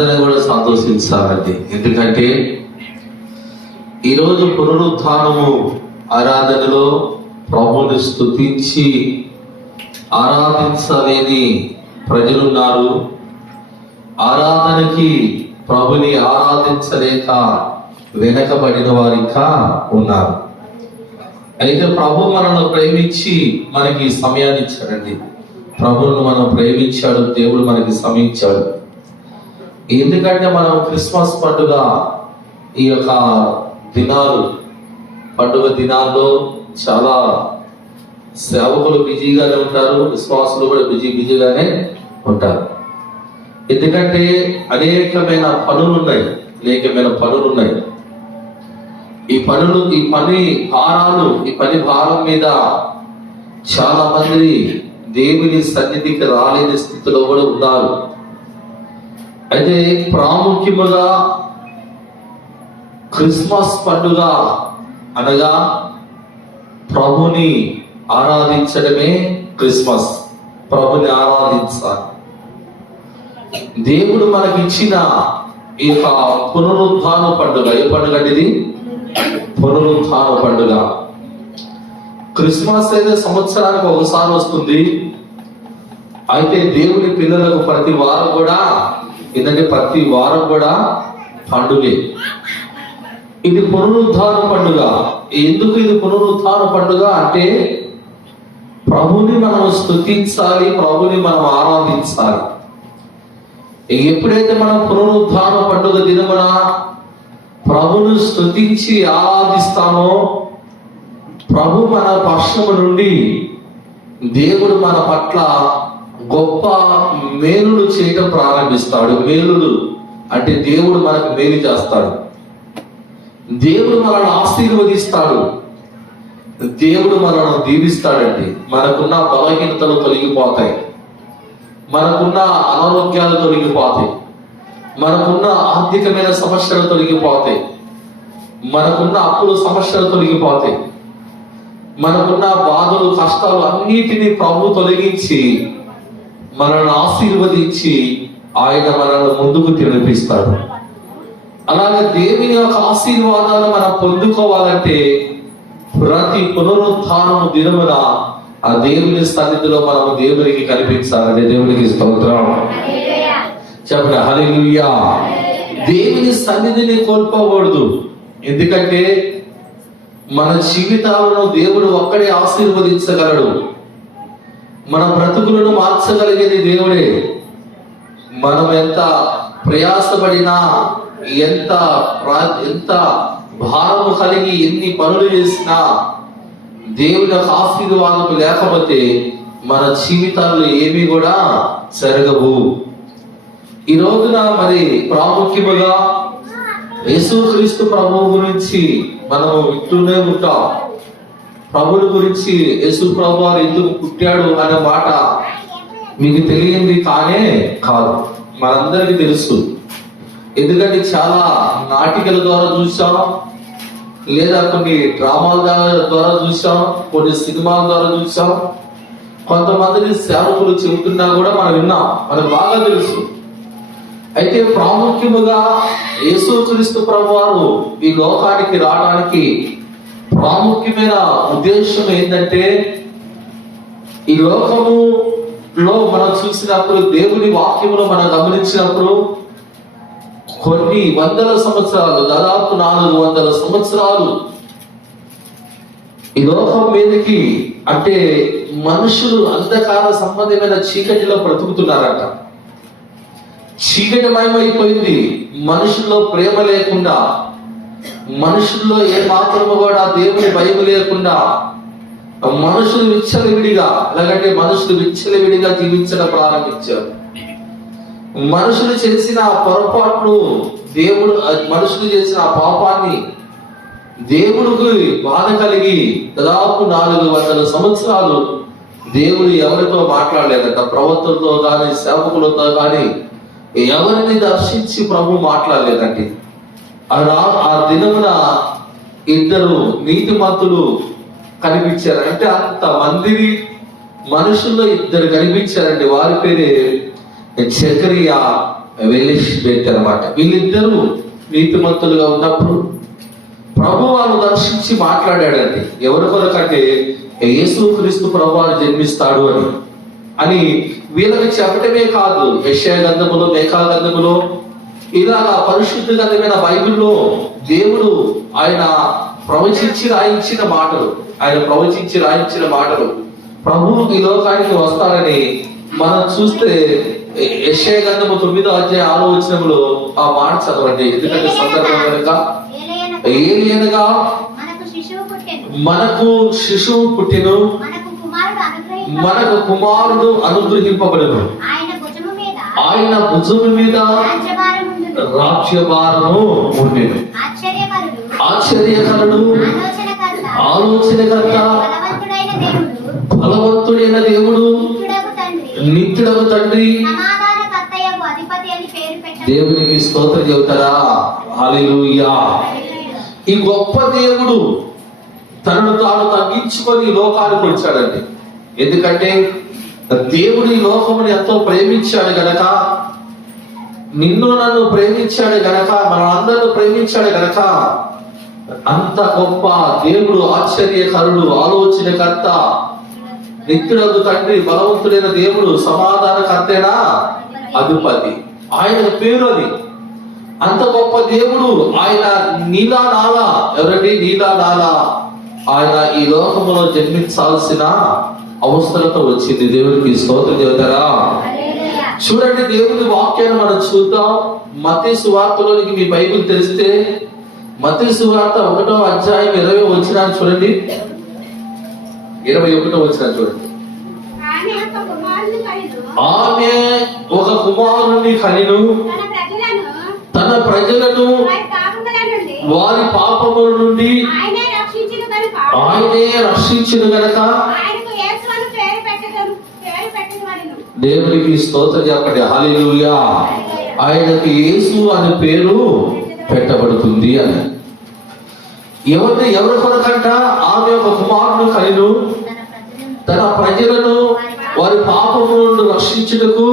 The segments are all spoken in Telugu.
మనమందరం కూడా సంతోషించాలండి. ఎందుకంటే ఈరోజు పునరుత్థానము ఆరాధనలో ప్రభుని స్తుతించి ఆరాధించలేని ప్రజలున్నారు. ఆరాధనకి ప్రభుని ఆరాధించలేక వెనకబడిన వారు ఇంకా ఉన్నారు. అయితే ప్రభు మనల్ని ప్రేమించి మనకి సమయాన్ని ఇచ్చాడండి. ప్రభువును మనం ప్రేమించాడు, దేవుడు మనకి సమయం ఇచ్చాడు. ఎందుకంటే మనం క్రిస్మస్ పండుగ ఈ యొక్క పండుగ దినాల్లో చాలా సేవకులు బిజీగానే ఉంటారు, విశ్వాసులు కూడా బిజీగానే ఉంటారు. ఎందుకంటే అనేకమైన పనులు ఉన్నాయి. ఈ పని భారం మీద చాలా మంది దేవుని సన్నిధికి రాలేని స్థితిలో కూడా ఉన్నారు. అయితే ప్రాముఖ్యముగా క్రిస్మస్ పండుగ అనగా ప్రభుని ఆరాధించడమే క్రిస్మస్. ప్రభుని ఆరాధించాలి. దేవుడు మనకిచ్చిన ఈ యొక్క పునరుత్థాన పండుగ. ఏ పండుగ అంటే ఇది? పునరుత్థాన పండుగ. క్రిస్మస్ అయితే సంవత్సరానికి ఒకసారి వస్తుంది. అయితే దేవుని పిల్లలకు ప్రతి వారం కూడా పండుగే. ఇది పునరుత్థాన పండుగ. ఎందుకు ఇది పునరుత్థాన పండుగ అంటే ప్రభుని మనం స్తుతించాలి, ప్రభుని మనం ఆరాధించాలి. ఎప్పుడైతే మనం పునరుత్థాన పండుగ దినమున ప్రభును స్తుతించి ఆరాధిస్తామో ప్రభు మన పక్షము నుండి దేవుడు మన పట్ల గొప్ప మేలులు చేయటం ప్రారంభిస్తాడు. మేలులు అంటే దేవుడు మనకు మేలు చేస్తాడు. దేవుడు మనల్ని ఆశీర్వదిస్తాడు. దేవుడు మనల్ని దీవిస్తాడండి. మనకున్న బలహీనతలు తొలగిపోతాయి, మనకున్న అనారోగ్యాలు తొలగిపోతాయి, మనకున్న ఆర్థికమైన సమస్యలు తొలగిపోతాయి, మనకున్న అప్పుల సమస్యలు తొలగిపోతాయి, మనకున్న బాధలు కష్టాలు అన్నిటినీ ప్రభు తొలగించి మనల్ని ఆశీర్వదించి ఆయన మనల్ని ముందుకు తినిపిస్తాడు. అలాగే దేవుని యొక్క ఆశీర్వాదాలు మనం పొందుకోవాలంటే ప్రతి పునరుత్థానము దినమున ఆ దేవుని సన్నిధిలో మనం దేవునికి కనిపించాలంటే దేవునికి స్తోత్రం చెప్పండి. హల్లెలూయా. దేవుని సన్నిధిని కోల్పోకూడదు. ఎందుకంటే మన జీవితాలను దేవుడు ఒక్కడే ఆశీర్వదించగలడు. మన బ్రతుకులను మార్చగలిగేది దేవుడే. మనం ఎంత ప్రయాసపడినా, ఎంత భారము కలిగి ఎన్ని పనులు చేసినా దేవుని ఆశీర్వాదం లేకపోతే మన జీవితాల్లో ఏమీ కూడా జరగవు. ఈ రోజున మరి ప్రాముఖ్యముగా యేసుక్రీస్తు ప్రభువు గురించి మనం వింటూనే ఉంటాం. ప్రభుని గురించి యేసు ప్రభు వారు ఎందుకు పుట్టాడు అనే మాట మీకు తెలియంది కానే కాదు, మనందరికీ తెలుసు. ఎందుకంటే చాలా నాటికల ద్వారా చూసాం, లేదా కొన్ని డ్రామాల ద్వారా చూసాం, కొన్ని సినిమాల ద్వారా చూసాం, కొంతమందిని సేవకులు చెబుతున్నా కూడా మనం విన్నాం, మనకు బాగా తెలుసు. అయితే ప్రాముఖ్యముగా యేసుక్రీస్తు ప్రభువారు ఈ లోకానికి రావడానికి ప్రాముఖ్యమైన ఉద్దేశం ఏంటంటే, ఈ లోకములో మనం చూసినప్పుడు, దేవుని వాక్యములో మనం గమనించినప్పుడు కొన్ని వందల సంవత్సరాలు, దాదాపు 400 సంవత్సరాలు ఈ లోకం మీదకి అంటే మనుషులు అంధకార సంబంధమైన చీకటిలో బ్రతుకుతున్నారట. చీకటిమయమైపోయింది. మనుషుల్లో ప్రేమ లేకుండా, మనుషుల్లో ఏ మాత్రము కూడా దేవుని భయం లేకుండా మనుషులు విచ్చలవిడిగా జీవించడం ప్రారంభించారు. మనుషులు చేసిన పొరపాట్లు, మనుషులు చేసిన పాపాన్ని దేవుడికి బాధ కలిగి దాదాపు 400 సంవత్సరాలు దేవుడు ఎవరితో మాట్లాడలేదట. ప్రవక్తలతో కానీ, సేవకులతో కానీ ఎవరిని దర్శించి ప్రభు మాట్లాడలేదండి. ఆ దినమున 2 నీతిమంతులు కనిపించారు. అంటే అంత మందిని మనుషుల్లో 2 కనిపించారండి. వారి పేరే జకరియా, ఎలిషబెత్ అన్నమాట. వీళ్ళిద్దరూ నీతిమంతులుగా ఉన్నప్పుడు ప్రభు వారు దర్శించి మాట్లాడాడండి. ఎవరి కొరకంటే యేసుక్రీస్తు ప్రభు వారు జన్మిస్తాడు అని వీళ్ళకి చెప్పటమే కాదు, యెషయా గ్రంథములో, మీకా గ్రంథములో, ఇలాగా పరిశుద్ధ గ్రంథమైన బైబిల్లో దేవుడు ఆయన ప్రవచించి రాయించిన మాటలు ప్రభువు ఈ లోకానికి వస్తాడని మనం చూస్తే యెషయా గ్రంథము 9వ అధ్యాయం 6వ వచనంలో ఆ మాట చదవండి. ఎందుకంటే సందర్భం కనుక, ఏలియనగా మనకు శిశువు పుట్టెను, మనకు కుమారుడు అనుగ్రహింపబడెను, ఆయన భుజము మీద రాజ్యభారము ఉండెను. ఆశ్చర్యకరుడు, ఆలోచనకర్త, బలవంతుడైన దేవుడు, నిత్యుడగు తండ్రి. దేవునికి స్తోత్రం చెబుతారా? హల్లెలూయా. ఈ గొప్ప దేవుడు తనను తాను తగ్గించుకొని ఈ లోకానికి వచ్చాడండి. ఎందుకంటే దేవుడు ఈ లోకమును ఎంతో ప్రేమించాడు గనక, నిన్ను నన్ను ప్రేమించాడు గనక, మనందరూ ప్రేమించాడు గనక, అంత గొప్ప దేవుడు, ఆశ్చర్యకరుడు, ఆలోచనకర్త, నిత్యుడగు తండ్రి, బలవంతుడైన దేవుడు, సమాధానకర్తేనా అధిపతి, ఆయన పేరు అది. అంత గొప్ప దేవుడు ఆయన నీలానాల, ఎవరండి నీలానాల, ఆయన ఈ లోకములో జన్మించాల్సిన అవసరత వచ్చింది. దేవుడికి స్తోత్రం చెబుతారా? చూడండి, దేవుని వాక్యాన్ని మనం చూద్దాం. మత్తయి సువార్తలోనికి మీ బైబిల్ తెలిస్తే మత్తయి సువార్త 1వ అధ్యాయం 20వ వచనాన్ని చూడండి. 21వ వచనాన్ని చూడండి. ఆమె ఒక కుమారుని కనిను, తన ప్రజలను వారి పాపముల నుండి ఆయనే రక్షించును గనక దేవునికి స్తోత్రం చెప్పండి. హల్లెలూయా. ఆయనకి యేసు అనే పేరు పెట్టబడుతుంది అని. ఎవరి కొరకంట? ఆమె ఒక కుమారుని కనిను, తన ప్రజలను వారి పాపము నుండి రక్షించుటకు.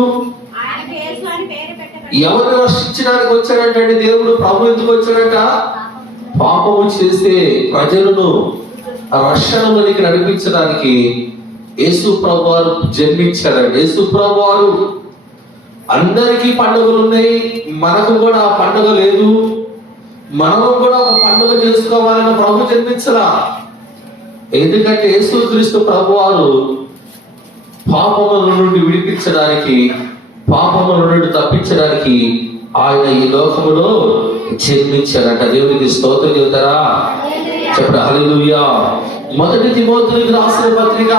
ఎవరిని రక్షించడానికి వచ్చాడంటే దేవుడు, ప్రభు ఎందుకు వచ్చాడంట? పాపము చేసే ప్రజలను రక్షణలోనికి నడిపించడానికి యేసు ప్రభు వారు జన్మించారండి. యేసు ప్రభు వారు అందరికీ పండుగలు ఉన్నాయి, మనకు కూడా పండుగ లేదు. మనము కూడా ఒక పండుగ చేసుకోవాలని ప్రభు జన్మించరా? ఎందుకంటే యేసుక్రీస్తు ప్రభు వారు పాపముల నుండి విడిపించడానికి, పాపముల నుండి తప్పించడానికి ఆయన ఈ లోకములో జన్మించారంట. దేవునికి స్తోత్రం చెబుతారా? చెప్పండి హల్లెలూయా. 1 తిమోతికి రాసిన పత్రిక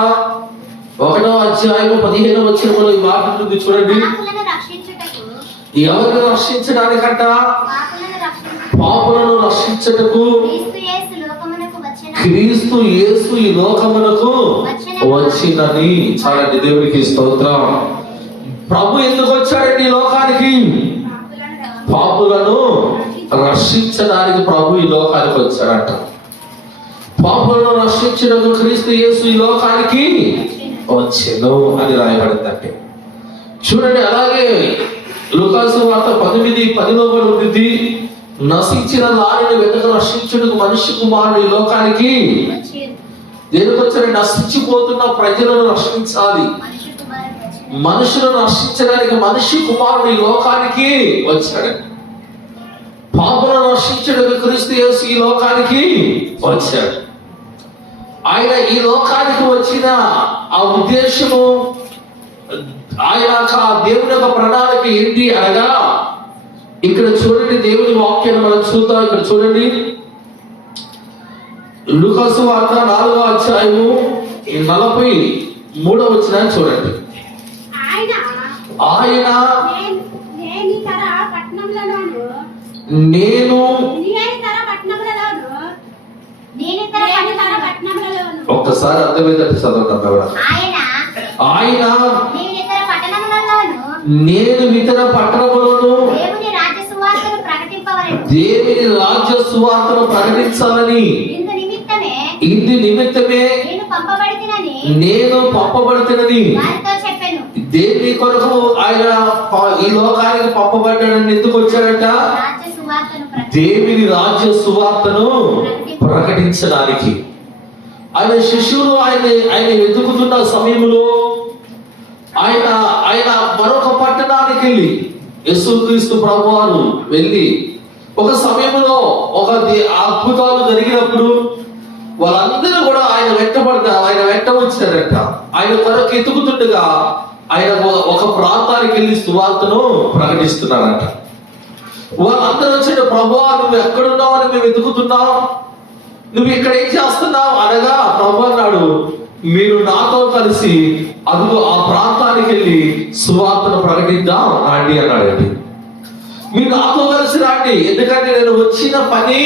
1వ అధ్యాయం 15వ వచనంలో ఈ మాట ఉంటుంది చూడండి. ఎవరిని రక్షించడానికంట? పాపులను రక్షించుటకు క్రీస్తు యేసు ఈ లోకమునకు వచ్చినని. చాలండి, దేవునికి స్తోత్రం. ప్రభు ఎందుకు వచ్చాడండి ఈ లోకానికి? పాపులను రక్షించడానికి ప్రభు ఈ లోకానికి వచ్చాడంట. పాపులను రక్షించడానికి క్రీస్తు యేసు ఈ లోకానికి వచ్చెను అని రాయబడిందంటే చూడండి. అలాగే లూకాసు వార్త 19:10లో కూడా ఉంది, నశించిన వారిని వెనుక రక్షించుటకు మనిషి కుమారుడు ఈ లోకానికి దేనికి వచ్చాడు? నశించిపోతున్న ప్రజలను రక్షించాలి. మనుషులను రక్షించడానికి మనిషి కుమారుడు ఈ లోకానికి వచ్చాడు. పాపులను రక్షించడానికి క్రీస్తు యేసు ఈ లోకానికి వచ్చాడు. ఆయన ఈ లోకానికి వచ్చిన ఆ ఉద్దేశము, ఆయన దేవుని యొక్క ప్రణాళిక ఏంటి అనగా, ఇక్కడ చూడండి, దేవుని వాక్యాన్ని మనం చూద్దాం. ఇక్కడ చూడండి, లూకాసు వార్త 4వ అధ్యాయము 43వ వచనాన్ని చూడండి. ఆయన నేను ఒక్కసారి అర్థమైందంటే చదవడం. ఆయన నేను ఇతర పట్టణములను దేవుని రాజ్య సువార్తను ప్రకటించాలని, ఇందు నిమిత్తమే నేను పంపబడుతున్నది దేని కొరకు ఆయన ఈ లోకానికి పంపబడ్డాడని ఎందుకు వచ్చాడట? దేవుని రాజ్య సువార్తను ప్రకటించడానికి. ఆయన శిష్యులు ఆయన వెతుకుతున్న సమయంలో ఆయన మరొక పట్టణానికి వెళ్ళి, యేసుక్రీస్తు ప్రభువారు వెళ్ళి ఒక సమయంలో ఒక అద్భుతాలు జరిగినప్పుడు వాళ్ళందరూ కూడా ఆయన వెంట వచ్చారట. ఆయన కొరకు ఎతుకుతుండగా ఆయన ఒక ప్రాంతానికి వెళ్ళి సువార్తను ప్రకటిస్తున్నారట. వాళ్ళందరూ వచ్చాడు, ప్రభువా నువ్వు ఎక్కడున్నావు అని మేము వెతుకుతున్నాం, నువ్వు ఇక్కడ ఏం చేస్తున్నావు అనగా, ప్రభు అన్నాడు, మీరు నాతో కలిసి అదిగో ఆ ప్రాంతానికి వెళ్ళి సువార్తను ప్రకటిద్దాం రండి అన్నాడండి. మీరు నాతో కలిసి రండి, ఎందుకంటే నేను వచ్చిన పని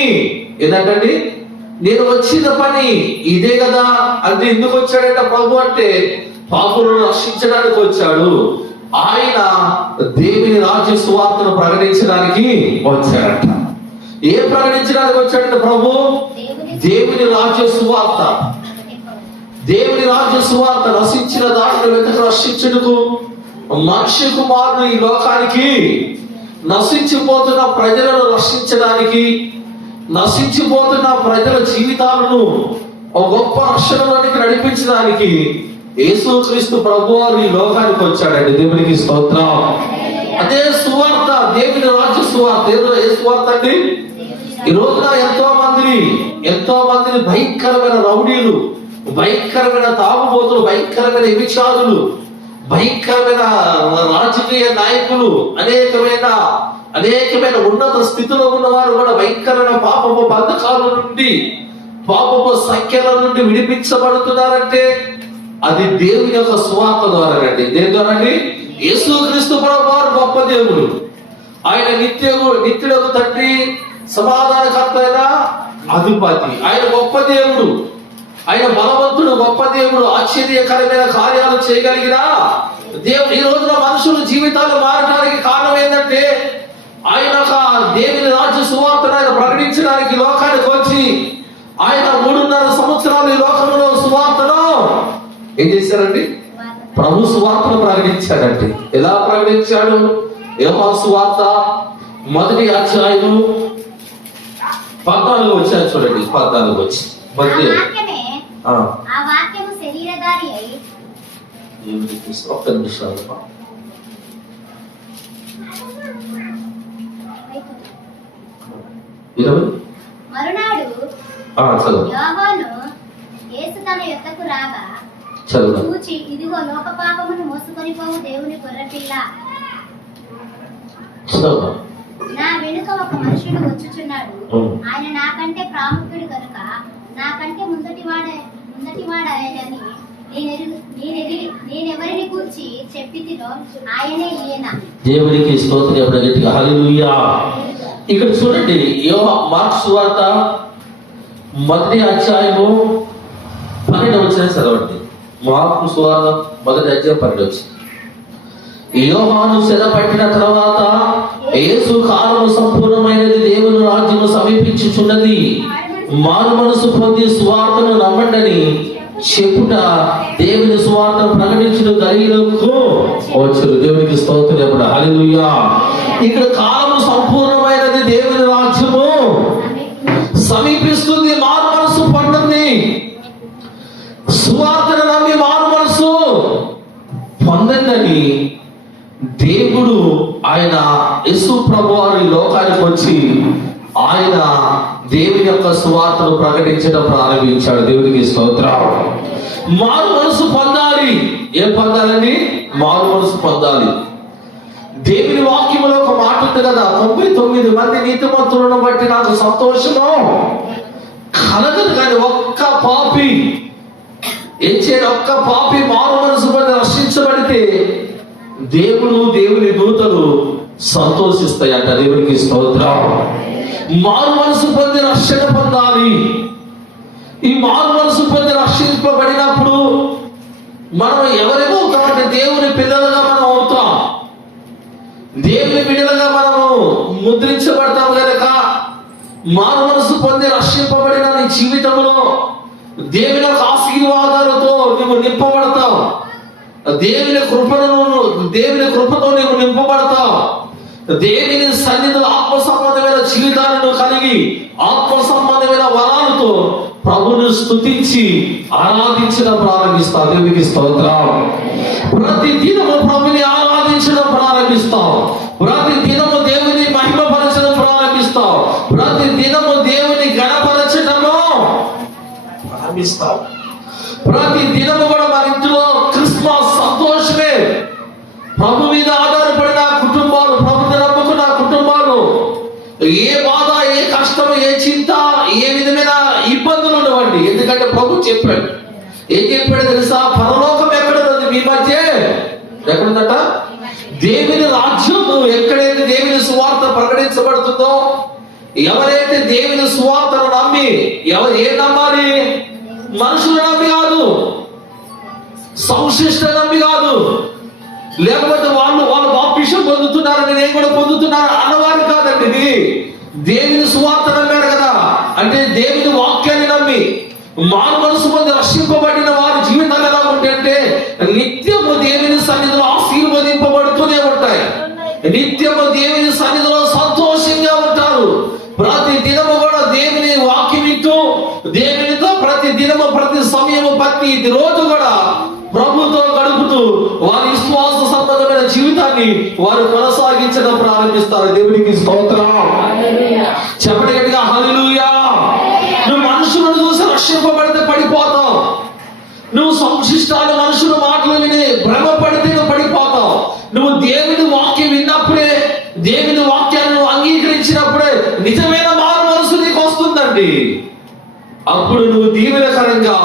ఏంటండి, నేను వచ్చిన పని ఇదే కదా. అంటే ఎందుకు వచ్చాడంట ప్రభు అంటే, పాపులను రక్షించడానికి వచ్చాడు. ఆయన దేవుని రాజ్య సువార్తను ప్రకటించడానికి వచ్చాడట. ఏం ప్రకటించడానికి వచ్చాడంటే ప్రభు? దేవుని రాజ్య సువార్త. దేవుని రాజ్య సువార్త నశించిన దానిని వెతక రక్షించుటకు మనిషి కుమారుడు ఈ లోకానికి నశించిపోతున్న ప్రజలను రక్షించడానికి, నశించిపోతున్న ప్రజల జీవితాలను ఒక గొప్ప రక్షణలోనికి నడిపించడానికి యేసుక్రీస్తు ప్రభువారు ఈ లోకానికి వచ్చాడండి. దేవునికి స్తోత్రం. అదే సువార్త, దేవుని రాజ్య సువార్త. ఏ సువార్త అండి? ఈ రోజున ఎంతో మందిని భయంకరమైన రౌడీలు, భయంకరమైన తాగుబోతులు, భయంకరమైన విచారులు, భయంకరమైన రాజకీయ నాయకులు, అనేకమైన ఉన్నత స్థితిలో ఉన్నవారు కూడా భయంకరమైన పాపపు బంధకాల నుండి, పాపపు సంఖ్యల నుండి విడిపించబడుతున్నారంటే అది దేవుని యొక్క సువార్త ద్వారానండి. దేని ద్వారాండి? యేసుక్రీస్తు ప్రభువారు గొప్ప దేవుడు. ఆయన నిత్యుడు తండ్రి, సమాధానకర్త అయిన అధిపతి. ఆయన గొప్ప దేవుడు, ఆయన బలవంతుడు, గొప్ప దేవుడు, ఆశ్చర్యకరమైన కార్యాలు చేయగలిగిన దేవుడు. ఈ రోజున మనుషుల జీవితాలు మారడానికి కారణం ఏంటంటే, ఆయన దేవుని రాజ్య సువార్తను ఆయన ప్రకటించడానికి లోకానికి వచ్చి ఆయన 3.5 సంవత్సరాలు ఈ లోకంలో సువార్తను ఏం చేశారండి? ప్రభు సువార్తను ప్రకటించాడండి. ఎలా ప్రకటించాడు? యోహాను సువార్త 1వ అధ్యాయం 14 వచ్చారు చూడండి. 14 వచ్చి ఒక్క నిమిషాలు. మరునాడు యోహాను యేసు తన యొద్దకు రాగా చూచి, ఇదిగో లోక పాపమును మోసుకొని పోవు దేవుని గొర్రెపిల్ల, నా వెనుక ఒక మనుషుడు వచ్చుచున్నాడు, ఆయన నాకంటే ప్రాముఖ్యుడు కనుక నాకంటే ముందటివాడాయని నేనెవరిని కూర్చి చెప్పితినో ఆయనే ఈయన. దేవునికి స్తోత్రం. హల్లెలూయా. ఇక్కడ చూడండి, మార్కు సువార్త 1వ అధ్యాయము 12 వచ్చిన చదవండి. మార్కు సువార్త 1వ అధ్యాయం 12 వచ్చి, యోహాను సెల పట్టిన తర్వాత యేసు కాలము సంపూర్ణమైనది, దేవుని రాజ్యము సమీపించుచున్నది, మారు మనసు పొంది సువార్తను నమ్మండని చెప్పుట దేవుని సువార్తను ప్రకటించిన గలిలోకి వచ్చారు. దేవునికి స్తోత్రం. హల్లెలూయా. ఇక్కడ కాలము సంపూర్ణమైనది, దేవుని రాజ్యము సమీపిస్తుంది, మారు మనసు పొందండి. సువార్తను నమ్మి మారు మనసు పొందండి. దేవుడు ఆయన యేసు ప్రభువారు ఈ లోకానికి వచ్చి ఆయన దేవుని యొక్క సువార్తను ప్రకటించడం ప్రారంభించాడు. దేవునికి స్తోత్రం. మారు మనసు పొందాలి. ఏం పొందాలని? మారు మనసు పొందాలి. దేవుని వాక్యములో ఒక మాట ఉంది కదా, 99 మంది నీతిమంతులను బట్టి నాకు సంతోషము కలగదు, కానీ ఒక్క పాపి ఏం చేయాలి? ఒక్క పాపి మారు మనసు పొంది రక్షించబడితే దేవుని దూతలు సంతోషిస్తాయంట. దేవునికి స్తోత్రం. మారు మనసు పొంది రక్షణ పొందాలి. ఈ మారు మనసు పొంది రక్షింపబడినప్పుడు మనం ఎవరేమవుతామంటే దేవుని పిల్లలుగా మనం అవుతాం. దేవుని బిడ్డలుగా మనము ముద్రించబడతాం కనుక మారు మనసు పొంది రక్షింపబడిన నీ జీవితంలో దేవుని యొక్క ఆశీర్వాదాలతో నువ్వు నింపబడతావు. దేవుని కృపతో నీవు నింపబడతావు. దేవుని సన్నిధిలో ఆత్మ సంబంధమైన జీవితాలను కలిగి ఆత్మ సంబంధమైన వరాలతో ప్రభుని స్తుతించి ఆరాధించడం ప్రారంభిస్తావు. దేవునికి స్తోత్రం. ప్రతి దినము ప్రభుని ఆరాధించడం ప్రారంభిస్తావు. ప్రతి దినము దేవుని మహిమపరచడం ప్రారంభిస్తావు. ప్రతి దినము దేవుని గణపరచడము ప్రారంభిస్తావు. ప్రతి దినము కూడా మన ఇంట్లో క్రిస్మస్ సంతోషమే. ప్రభు మీద ఆధారపడిన కుటుంబాలు, ప్రభుని నమ్ముకున్న కుటుంబాలు ఏ బాధ, ఏ కష్టం, ఏ చింత, ఏ విధమైన ఇబ్బందులు ఉండవండి. ఎందుకంటే ప్రభు చెప్పాడు. ఏం చెప్పాడు తెలుసా? పరలోకం ఎక్కడున్నది? మీ మధ్య. ఎక్కడుందట? దేవుని రాజ్యము ఎక్కడైతే దేవుని సువార్త ప్రకటించబడుతుందో, ఎవరైతే దేవుని సువార్తను నమ్మి, ఎవరు ఏం నమ్మాలి? మనుషులు నమ్మి కాదు, సంశిష్ట నమ్మి కాదు, లేకపోతే వాళ్ళు బాప్టిజం పొందుతున్నారని నేను కూడా పొందుతున్నాను అన్నవారు కాదండి. ఇది దేవుని సువార్త నమ్మాడు కదా, అంటే దేవుని వాక్యాన్ని నమ్మి మారు మనసు మంది రక్షింపబడిన వారి జీవితాలు ఎలా ఉంటాయంటే నిత్యము దేవుని సన్నిధిలో ఆశీర్వదింపబడుతూనే ఉంటాయి. నిత్యము దేవుని సన్నిధిలో సంతోషంగా ఉంటారు. ప్రతి దినము కూడా దేవుని వాక్యం వింటూ దేవునితో ప్రతి దినము, ప్రతి సమయము, ప్రతి రోజు కూడా ప్రభుతో గడుపుతూ వారి విశ్వాస సంబంధమైన జీవితాన్ని వారు కొనసాగించడం ప్రారంభిస్తారు. దేవునికి స్తోత్రం. చెప్పండి గట్టిగా హల్లెలూయా. నువ్వు మనుషులను చూసి రక్షింపబడితే పడిపోతావు. నువ్వు సంశిష్టాలు మనుషుల మాటలు విని భ్రమపడితే నువ్వు పడిపోతావు. నువ్వు దేవుని వాక్యం విన్నప్పుడే, దేవుని వాక్యాన్ని నువ్వు అంగీకరించినప్పుడే నిజమైన మారు మనసు నీకు వస్తుందండి. అప్పుడు నువ్వు దీవెనకరంగా,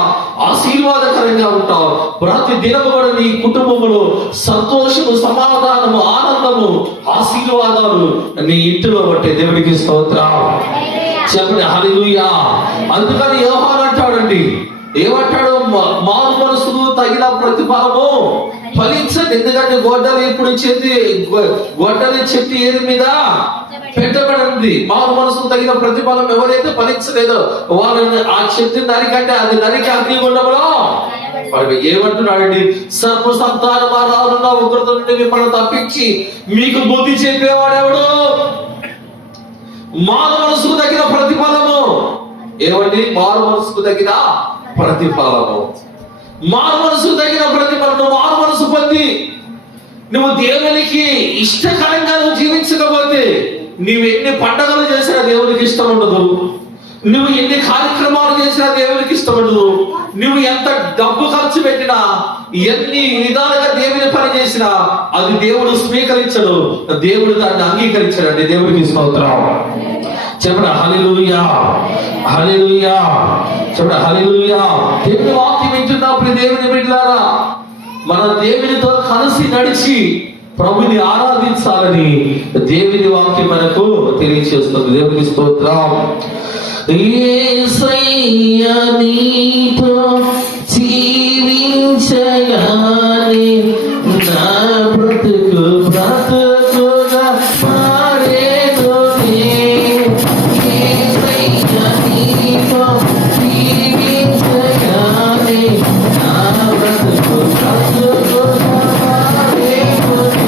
ఆశీర్వాదకరంగా ఉంటావు. ప్రతి దినము కూడా నీ కుటుంబములో సంతోషము, సమాధానము, ఆనందము, ఆశీర్వాదాలు నీ ఇంటిలో పట్టే. దేవునికి స్తోత్రం. చెప్పండి హల్లెలూయా. అందుకని యోహాను అంటాడండి, ఏమంటాడు? మారు మనసుకు తగిన ప్రతిఫలము ఫలించండి. ఎందుకంటే గొడ్డలి చెట్టు ఏది మీద పెట్టబడింది. మారు మనసుకు తగిన ప్రతిఫలం ఎవరైతే ఫలించలేదో వాళ్ళని ఆ చెట్టు నరికంటే అది నరికి అగ్నిగుండంలో ఏమంటున్నాడండి? సర్వ సంతానమారాలున్న ఉగ్రత నుండి మిమ్మల్ని తప్పించి మీకు బుద్ధి చెప్పేవాడెవడు? మారు మనసుకు తగిన ప్రతిఫలము. ఏమండి? మారు మనసుకు తగిన ప్రతిఫలము. మారు మనసుకు తగిన ప్రతిఫలం. మారు మనసు పొంది నువ్వు దేవునికి ఇష్టకరంగా నువ్వు జీవించకపోతే, నువ్వు ఎన్ని పండగలు చేసినా దేవునికి ఇష్టం ఉండదు. నువ్వు ఎన్ని కార్యక్రమాలు చేసినా దేవునికి ఇష్టం ఉండదు. నువ్వు ఎంత డబ్బు ఖర్చు పెట్టినా, ఎన్ని విధాలుగా దేవుని పని చేసినా అది దేవుడు స్వీకరించడు. దేవుడు దాన్ని అంగీకరించడు. అంటే దేవుడికి స్తోత్రం. చెప్పండి హల్లెలూయా, హల్లెలూయా. చెప్పండి హల్లెలూయా. దేవుని వాక్యం వింటున్నప్పుడు దేవుని బిడ్డలారా, మన దేవునితో కలిసి నడిచి ప్రభుని ఆరాధించాలని దేవుని వాక్యం మనకు తెలియజేస్తుంది. దేవునికి స్తోత్రం. యేసయ్యా నీతో జీవించగానే నా బ్రతుకు బ్రతుకుగా మారేనునే. యేసయ్యా నీతో జీవించగానే నా బ్రతుకు బ్రతుకుగా మారేనునే.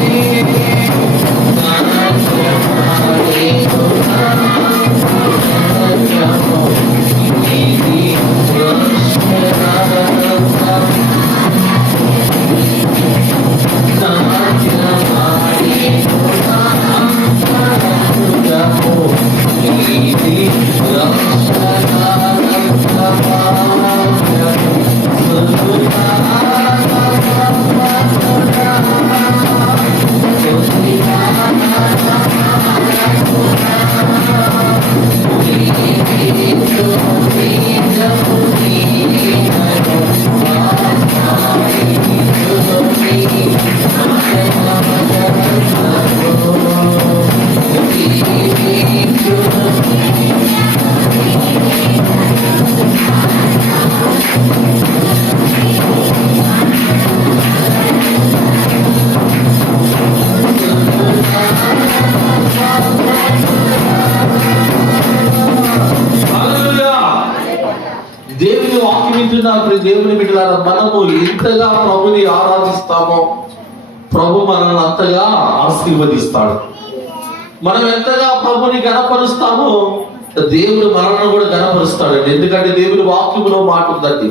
వింటున్న దేవుని బిడ్డలారా, మనము ఎంతగా ప్రభుని ఆరాధిస్తామో ప్రభు మనల్ని అంతగా ఆశీర్వదిస్తాడు. మనం ఎంతగా ప్రభుని గణపరుస్తామో దేవుడు మనల్ని కూడా గణపరుస్తాడండి. ఎందుకంటే దేవుని వాక్యములో మాట ఉందండి,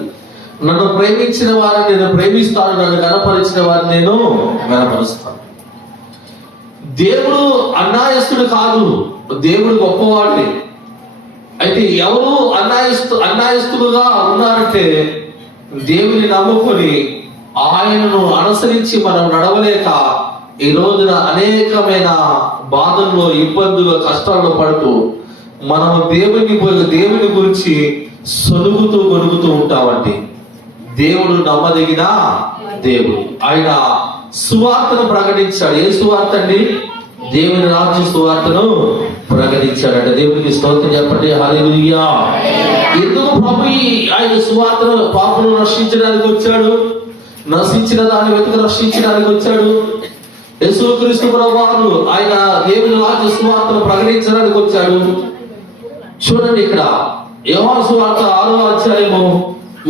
నన్ను ప్రేమించిన వారిని నేను ప్రేమిస్తాను, నన్ను గణపరిచిన వారిని నేను గణపరుస్తాను. దేవుడు అన్యాయస్తుడు కాదు, దేవుడు గొప్పవాడిని. అయితే ఎవరు అన్యాయస్తులుగా ఉన్నారంటే దేవుని నమ్ముకొని ఆయనను అనుసరించి మనం నడవలేక ఈ రోజున అనేకమైన బాధల్లో, ఇబ్బందులు, కష్టాల్లో పడుతూ మనము దేవుని గురించి సొలుగుతూ గొనుగుతూ ఉంటామండి. దేవుడు నమ్మదగిన దేవుడు. ఆయన సువార్తను ప్రకటించాడు. ఏ సువార్త అండి? దేవుని రాజ్య సువార్తను ప్రకటించాడట. దేవునికి స్తోత్రం చెప్పండి, హల్లెలూయా. ఎందుకు ప్రభు ఆయన సువార్తను పాపులను రక్షించడానికి వచ్చాడు? నశించిన దాన్ని వెతుకు రక్షించడానికి వచ్చాడు. యేసుక్రీస్తు ప్రభువారు ఆయన దేవుని రాజ్య సువార్తను ప్రకటించడానికి వచ్చాడు. చూడండి, ఇక్కడ యోహాను సువార్త 6వ అధ్యాయము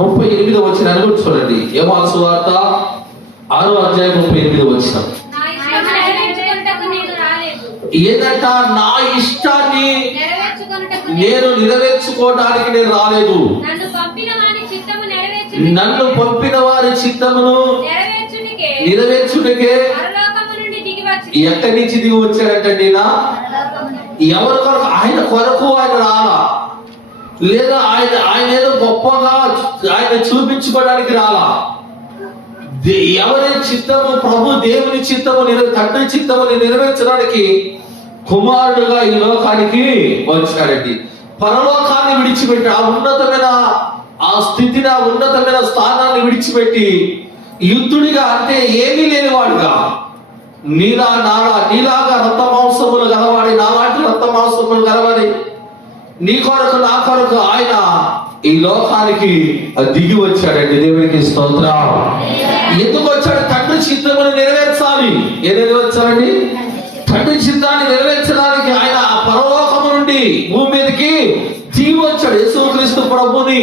38వ వచనాన్ని కూడా చూడండి. యోహాను సువార్త 6వ అధ్యాయం 38వ వచనం. ఏదంట? నా ఇష్టాన్ని నేను నెరవేర్చుకోవడానికి నేను రాలేదు, నన్ను పంపిన వారి చిత్తమును నెరవేర్చుటకే. ఎక్కడి నుంచి దిగి వచ్చాడంటే ఎవరి కొరకు? ఆయన కొరకు ఆయన రాలా, లేదా ఆయన ఏదో గొప్పగా ఆయన చూపించుకోవడానికి రాలా. ఎవరి చిత్తము? ప్రభు దేవుని చిత్తము, తండ్రి చిత్తముని నెరవేర్చడానికి కుమారుడుగా ఈ లోకానికి వచ్చాడండి. పరలోకాన్ని విడిచిపెట్టి ఆ ఉన్నతమైన ఆ స్థితిని, ఆ ఉన్నతమైన స్థానాన్ని విడిచిపెట్టి యుద్ధుడిగా, అంటే ఏమీ లేనివాడుగా, నీలాగా రక్త మాంసములు గలవాడి, నాలాంటి రక్త మాంసములు గలవాడి, నీ కొరకు నా కొరకు ఆయన ఈ లోకానికి దిగి వచ్చాడండి. దేవునికి స్తోత్రం. ఎందుకు వచ్చాడు? తండ్రి చిత్తమును నెరవేర్చాలి. ఏ నెరవేర్చాలండి? తండ్రి చిత్తాన్ని నెరవేర్చడానికి ఆయన ఆ పరలోకము నుండి భూమి మీదకి దిగి వచ్చాడు. యేసుక్రీస్తు ప్రభుని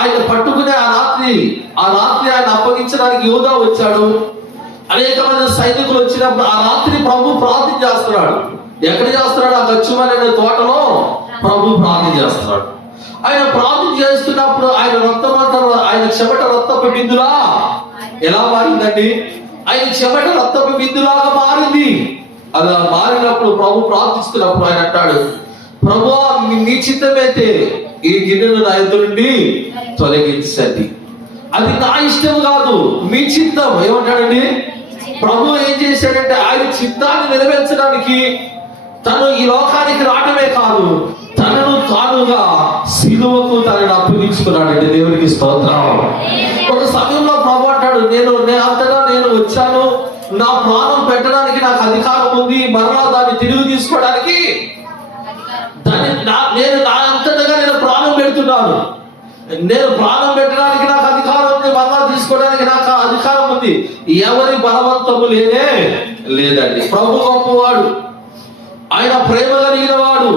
ఆయన పట్టుకునే ఆ రాత్రి ఆయన అప్పగించడానికి యోధా వచ్చాడు. అనేక మంది సైనికులు వచ్చినప్పుడు ఆ రాత్రి ప్రభు ప్రార్థన చేస్తున్నాడు. ఎక్కడ చేస్తున్నాడు? ఆ గెత్సేమనే తోటలో ప్రభు ప్రార్థన చేస్తున్నాడు. ఆయన ప్రార్థన చేస్తున్నప్పుడు ఆయన చెమట రక్తపు బిందులా ఎలా మారిందండి? ఆయన చెమట రక్తపు బిందులాగా మారింది. అలా మారినప్పుడు ప్రభు ప్రార్థిస్తున్నప్పుడు ఆయన అంటాడు, ప్రభువా, నీ చిత్తమైతే ఈ గిన్నెను నా ఎదురు నుండి తొలగించండి. అది నా ఇష్టం కాదు, మీ చిత్తం. ఏమంటాడండి? ప్రభు ఏం చేశాడంటే ఆయన చిత్తాన్ని నెరవేర్చడానికి తను ఈ లోకానికి రావడమే కాదు, తనను తానుగా సిలువకు తనను అప్పగించుకున్నాడండి. దేవునికి స్తోత్రం. ఒక సమయంలో ప్రభు అంటాడు, నేను అంతగా నేను వచ్చాను, నా ప్రాణం పెట్టడానికి నాకు అధికారం ఉంది, మరలా దాన్ని తిరిగి తీసుకోవడానికి నేను నా అంతటగా నేను ప్రాణం పెడుతున్నాను. నేను ప్రాణం పెట్టడానికి నాకు అధికారం ఉంది, మరలా తీసుకోవడానికి నాకు అధికారం ఉంది. ఎవరి బలవంతము లేదండి. ప్రభు గొప్పవాడు, ఆయన ప్రేమ కలిగిన వాడు.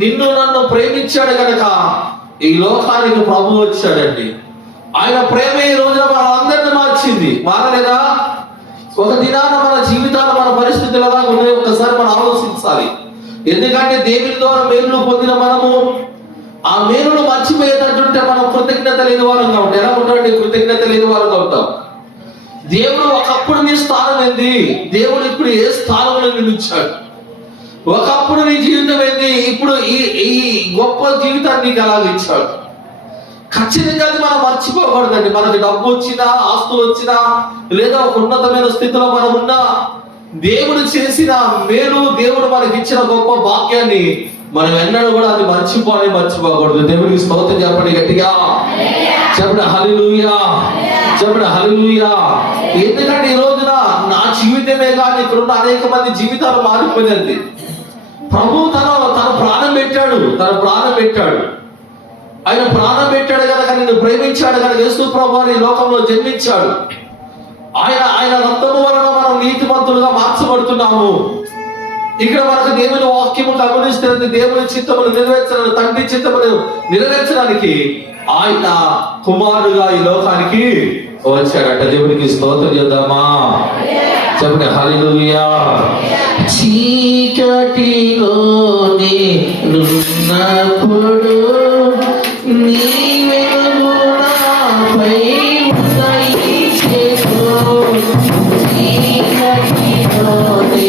నిన్ను నన్ను ప్రేమించాడు కనుక ఈ లోకానికి ప్రభు వచ్చాడండి. ఆయన ప్రేమ ఈ రోజున మనందరిని మార్చింది. మారలేదా? ఒక దినాన మన జీవితాలు, మన పరిస్థితులు ఎలా ఉన్నాయో ఒకసారి మనం ఆలోచించాలి. ఎందుకంటే దేవుని ద్వారా మేలును పొందిన మనము ఆ మేలును మర్చిపోయేటట్టుంటే మనం కృతజ్ఞత లేని వారంగా ఉంటాం. ఎలా ఉంటామండి? కృతజ్ఞత లేని వారంగా ఉంటాం. దేవుడు ఒకప్పుడు నీ స్థానం ఏంది? దేవుడు ఇప్పుడు ఏ స్థానంలో నిలిచాడు? ఒకప్పుడు నీ జీవితం ఏంది? ఇప్పుడు ఈ గొప్ప జీవితాన్ని నీకు అలాగ ఇచ్చాడు. ఖచ్చితంగా మనం మర్చిపోకూడదండి. మనకి డబ్బు వచ్చినా, ఆస్తులు వచ్చినా, లేదా ఒక ఉన్నతమైన స్థితిలో మనం ఉన్నా, దేవుడు చేసిన మేలు, దేవుడు మనకి ఇచ్చిన గొప్ప భాగ్యాన్ని మనం ఎన్నడూ కూడా అది మర్చిపోకూడదు. దేవుడికి స్తోత్రం చెప్పండి గట్టిగా. చెప్పండి హల్లెలూయా. చెప్పండి హల్లెలూయా. ఎందుకంటే ఈ రోజున నా జీవితమే కానీ ఇక్కడ ఉన్న అనేక మంది జీవితాలు మారిపోయింది. ప్రభు తన ప్రాణం పెట్టాడు. ఆయన ప్రాణం పెట్టాడు కనుక నిన్ను ప్రేమించాడు కనుక యేసు ప్రభువు ఈ లోకంలో జన్మించాడు. ఆయన రక్తము వలన మనం నీతిమంతులుగా మార్చబడుతున్నాము. ఇక్కడ మనకు దేవుని వాక్యము గమనిస్తున్నది. దేవుని చిత్తమును నెరవేర్చడానికి, తండ్రి చిత్తమును నెరవేర్చడానికి ఆయన కుమారుడుగా ఈ లోకానికి వచ్చాడట. దేవునికి స్తోత్రం చేద్దామా? చెప్పండి హల్లెలూయా. చీకటిలోనే నున్నప్పుడు నీ వెలుగు నాపై ఉదయించెను. చీకటిలోనే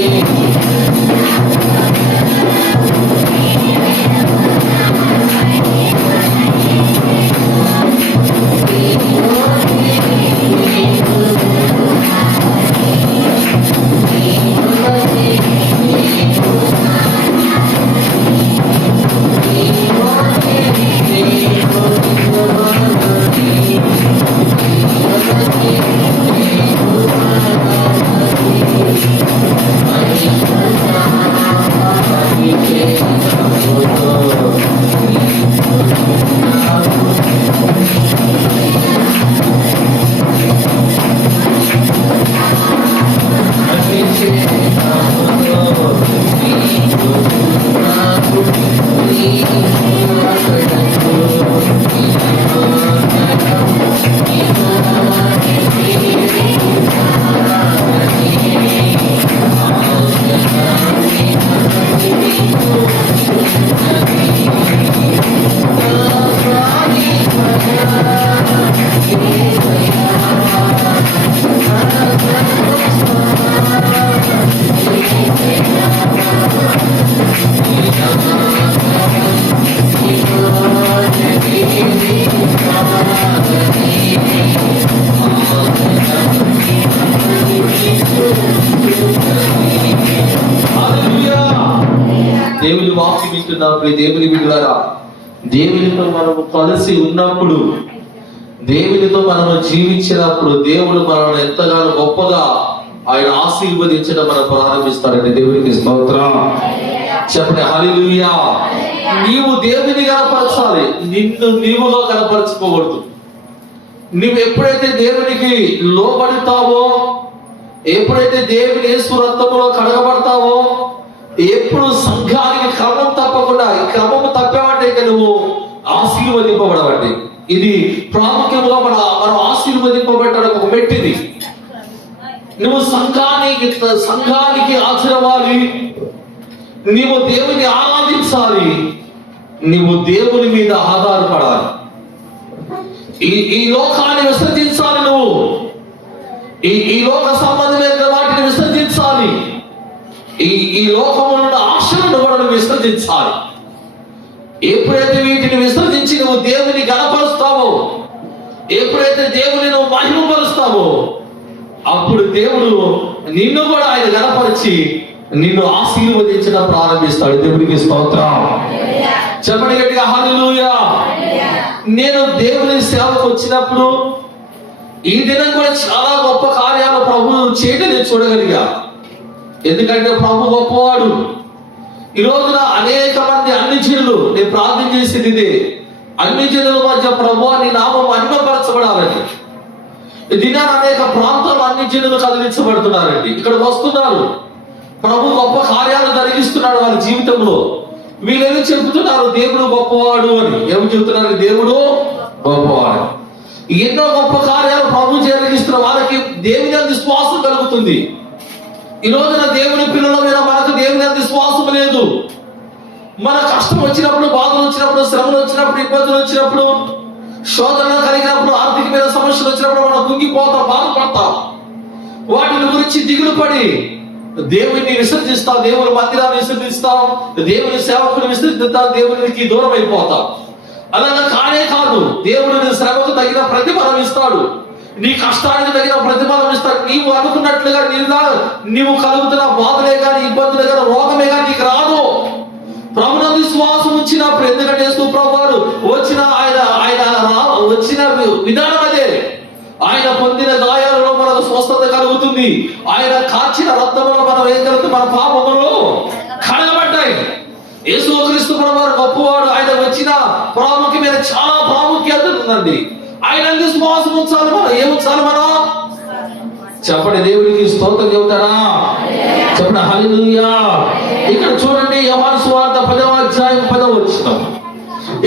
దేవుని వాక్యం వింటున్నప్పుడు దేవుని బిడ్డలారా, దేవునితో మనము కలిసి ఉన్నప్పుడు, దేవునితో మనము జీవించినప్పుడు దేవుడు మనల్ని ఎంతగానో గొప్పగా ఆయన ఆశీర్వదించడం మనం ప్రారంభిస్తాడండి. దేవునికి స్తోత్రం. చెప్పండి హల్లెలూయా. నీవు దేవుని కనపరచాలి, నిన్ను నీవుగా కనపరచుకోకూడదు. నువ్వు ఎప్పుడైతే దేవునికి లోబడతావో, ఎప్పుడైతే దేవుని యేసు రక్తములో కడగబడతావో, ఎప్పుడు సంఘానికి క్రమం తప్పకుండా, ఈ క్రమము తప్పావంటే ఇక నువ్వు ఆశీర్వదింపబడవండి. ఇది ప్రాముఖ్యంగా మనం ఆశీర్వదింపబడడానికి ఒక మెట్టిది. నువ్వు సంఘానికి హాజరవ్వాలి, నీవు దేవుని ఆరాధించాలి, నీవు దేవుని మీద ఆధారపడాలి. ఈ లోకాన్ని విసర్జించాలి, నువ్వు ఈ లోక సంబంధమైన వాటిని విసర్జించాలి, ఈ లోకములో ఉన్న ఆశలను కూడా నువ్వు విసర్జించాలి. ఎప్పుడైతే వీటిని విసర్జించి నువ్వు దేవుని గణపరుస్తావో, ఎప్పుడైతే దేవుని నువ్వు మహిమపరుస్తావో, అప్పుడు దేవుడు నిన్ను కూడా ఆయన గణపరిచి నిన్ను ఆశీర్వదించడం ప్రారంభిస్తాడు. దేవునికి స్తోత్రం. చెప్పండి గట్టిగా హల్లెలూయా. నేను దేవుని సేవకు వచ్చినప్పుడు ఈ దినం కూడా చాలా గొప్ప కార్యాలు ప్రభు చేయడం నేను చూడగలిగా. ఎందుకంటే ప్రభు గొప్పవాడు. ఈ రోజున అనేక మంది అన్ని జనులు, నేను ప్రార్థన చేసింది ఇదే, అన్ని జనుల మధ్య ప్రభు నీ నామం మహిమపరచబడాలని. ఈ దినాన్ని అనేక ప్రాంతాలు అన్ని జనులు కదిలించబడుతున్నారండి. ఇక్కడికి వస్తున్నారు, ప్రభు గొప్ప కార్యాలు జరిగిస్తున్నాడు వాళ్ళ జీవితంలో. వీళ్ళేదో చెబుతున్నారు దేవుడు గొప్పవాడు అని. ఏమి చెబుతున్నారు? దేవుడు గొప్పవాడు. ఎన్నో గొప్ప కార్యాలు ప్రభు జరిగిస్తున్న వాళ్ళకి దేవుని అందు విశ్వాసం కలుగుతుంది. ఈ రోజున దేవుని పిల్లల మీద మనకు దేవుని అందు విశ్వాసం లేదు. మన కష్టం వచ్చినప్పుడు, బాధలు వచ్చినప్పుడు, శ్రమలు వచ్చినప్పుడు, ఇబ్బందులు వచ్చినప్పుడు, శోధనలు కలిగినప్పుడు, ఆర్థికమైన సమస్యలు వచ్చినప్పుడు మనం కుంగిపోతాం, బాధపడతాం. వాటిని గురించి దిగులు పడి దేవుని విసర్జిస్తాం, దేవుని మందిరాన్ని విసర్జిస్తాం, దేవుని సేవకుని విసర్జిస్తాం, దేవునికి దూరం అయిపోతాం. అలాగా కానే కాదు, దేవుడు నీ శ్రమకు తగిన ప్రతిఫలం ఇస్తాడు, నీ కష్టానికి తగిన ప్రతిఫలం ఇస్తాడు. నీవు అనుకున్నట్లుగా నీవు కలుగుతున్న బాధలే కానీ, ఇబ్బందులే కానీ, రోగమే కానీ నీకు రాదు. ప్రభునందు విశ్వాసం వచ్చినప్పుడు, ఎందుకంటే యేసు ప్రభువారు వచ్చిన వచ్చిన విధానం అదే. ఆయన పొందిన గాయాలలో మనకు స్వస్థత కలుగుతుంది. ఆయన కాచిన రక్తములో మనం ఏం కలుగుతుంది? మన పాపములు కడగబడ్డాయి. యేసుక్రీస్తు ప్రభువారు గొప్పవాడు. ఆయన వచ్చిన ప్రాముఖ్యమైన చాలా ప్రాముఖ్యత ఉందండి. ఆయన విశ్వాసం ఉంచాలి. మనం ఏం ఉంచాలి? మనం చెప్పండి, దేవుడికి స్తోత్రం చెబుతారా? చెప్పండి హల్లెలూయా. ఇక్కడ చూడండి, యోహాను సువార్త 10వ అధ్యాయం 10వ వచనం.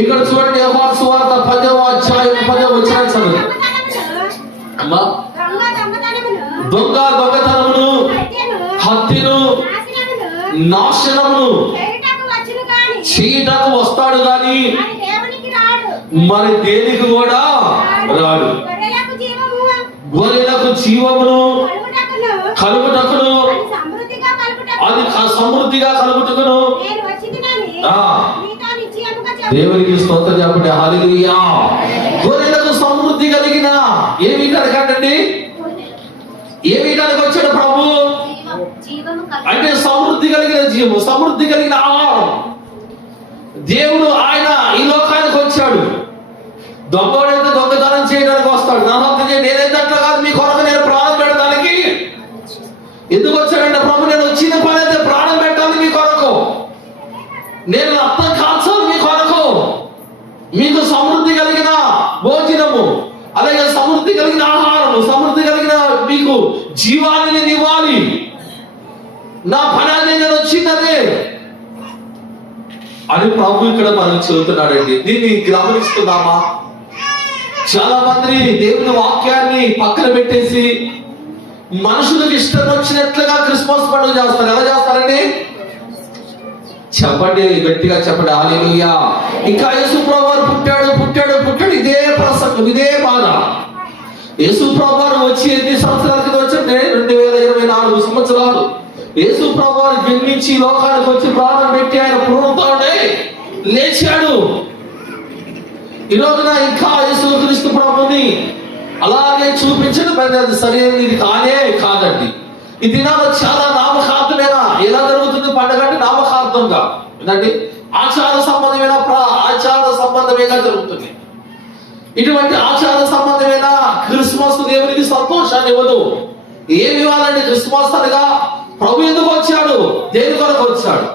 ఇక్కడ చూడండి, యోహాను సువార్త 10వ అధ్యాయం 10వ వచనం చదువు. అమ్మా, దొంగ దొంగతనమును, హత్యను, నాశనమును చేయటకు వస్తాడు గాని మరి దేనికి కూడా రాడు. గొర్రెలకు జీవమును కలుగుటకును, అది సమృద్ధిగా కలుగుటకును. దేవునికి స్తోత్రం చెప్పండి. హల్లెలూయా. గొర్రెలకు సమృద్ధి కలిగిన ఏమి కలగండి, ఏమి కలగ వచ్చాడు ప్రభు అంటే సమృద్ధి కలిగిన జీవం, సమృద్ధి కలిగిన ఆహారం. దేవుడు ఆయన ఈ లోకానికి వచ్చాడు. దొంగోడైతే దొంగతనం చేయడానికి వస్తాడు, నా హత్య చేయండి. నేనైతే అట్లా కాదు, మీ కొరకు నేను ప్రాణం పెట్టడానికి ఎందుకు వచ్చాడంటే ప్రభు, నేను వచ్చిన పని అయితే ప్రాణం పెట్టాలి మీ కొరకు, నేను రక్తం కాల్చాలి మీ కొరకు, మీకు సమృద్ధి కలిగిన భోజనము, అలాగే సమృద్ధి కలిగిన ఆహారము, సమృద్ధి కలిగిన మీకు జీవాన్ని నేను ఇవ్వాలి. నా పని అదే, నేను వచ్చిందనే అని ప్రభు ఇక్కడ మనకు చెబుతున్నాడండి. దీన్ని గమనిస్తున్నామా? చాలా మంది దేవుని వాక్యాన్ని పక్కన పెట్టేసి మనుషులకు ఇష్టం వచ్చినట్లుగా క్రిస్మస్ పండుగ చేస్తారు. ఎలా చేస్తారండి? చెప్పండి, గట్టిగా చెప్పండి. హల్లెలూయా. ఇంకా యేసు ప్రభువు పుట్టాడు పుట్టాడు పుట్టాడు, ఇదే ప్రసంగం, ఇదే బాధ. యేసు ప్రభువు వచ్చి ఎన్ని సంవత్సరాల కింద వచ్చంటే 2024 సంవత్సరాలు. యేసు ప్రభువు జన్మించి లోకానికి వచ్చి ప్రాణం పెట్టి ఆయన పునరుద్ధరణై లేచాడు. ఈ రోజున ఇంకా యేసు క్రీస్తు ప్రభుని అలాగే చూపించడం అది సరైనది ఇది కానే కాదండి. ఈ దినాల్లో చాలా నామకార్థమైన ఎలా జరుగుతుంది పండుగ అంటే నామకార్థంగా ఏంటండి, ఆచార సంబంధమేగా జరుగుతుంది. ఇటువంటి ఆచార సంబంధమైన క్రిస్మస్ దేవునికి సంతోషాన్ని ఇవ్వదు. ఏమి ఇవ్వాలండి? క్రిస్మస్ అనగా ప్రభు ఎందుకు వచ్చాడు, దేని కొరకు వచ్చాడు,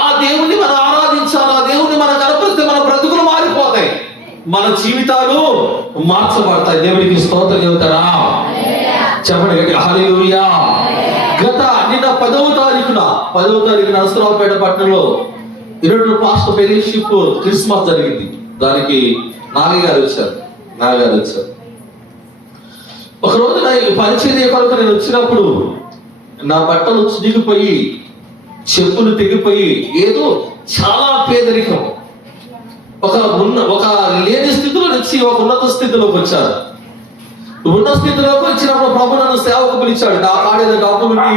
ఆ దేవుణ్ణి మనం ఆరాధించాలి. ఆ దేవుణ్ణి మనం కనపరిస్తే మన బ్రతుకులు మారిపోతాయి, మన జీవితాలు మార్చబడతాయి. దేవునికి స్తోత్రం చెబుతారా? చెప్పండి గట్టిగా హల్లెలూయా. నిన్న 10వ తారీఖున నరసరావుపేట పట్టణంలో 22 పాస్టర్ ఫెలోషిప్ క్రిస్మస్ జరిగింది. దానికి నాగగారు వచ్చారు. ఒక రోజు నా పరిచర్య కొరకు నేను వచ్చినప్పుడు నా బట్టలు చిరిగిపోయి, చెప్పులు తెగిపోయి, ఏదో చాలా పేదరికం, ఒక లేని స్థితిలో నుంచి ఒక ఉన్నత స్థితిలోకి వచ్చారు. ఉన్న స్థితిలోకి వచ్చినప్పుడు ప్రభు నన్ను సేవకు పిలిచాడు. నా కాడేదో డబ్బులుండి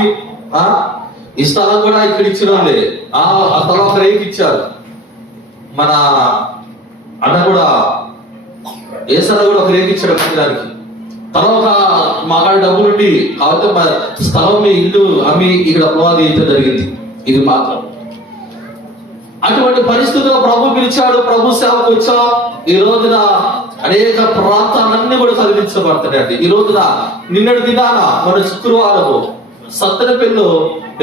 ఈ స్థలం కూడా ఇక్కడ ఇచ్చినంలే, ఆ స్థలం ఒక రేపు ఇచ్చారు. మన అన్న కూడా ఏసన్న కూడా ఒక రేపు ఇచ్చాడు మందిరానికి. తర్వాత మా కాడ డబ్బులుండి కాబట్టి మా స్థలం మీ ఇల్లు అమ్మి ఇక్కడ పునాది వేయడం జరిగింది. ఇది మాత్రం అటువంటి పరిస్థితుల్లో ప్రభు పిలిచాడు. ప్రభు సేవకు వచ్చా. ఈ రోజున అనేక ప్రాంతాలన్నీ కూడా కదిలించబడతాయండి. ఈ రోజున నిన్నటి దినాన మన శుక్రవారము సత్తెనపల్లిలో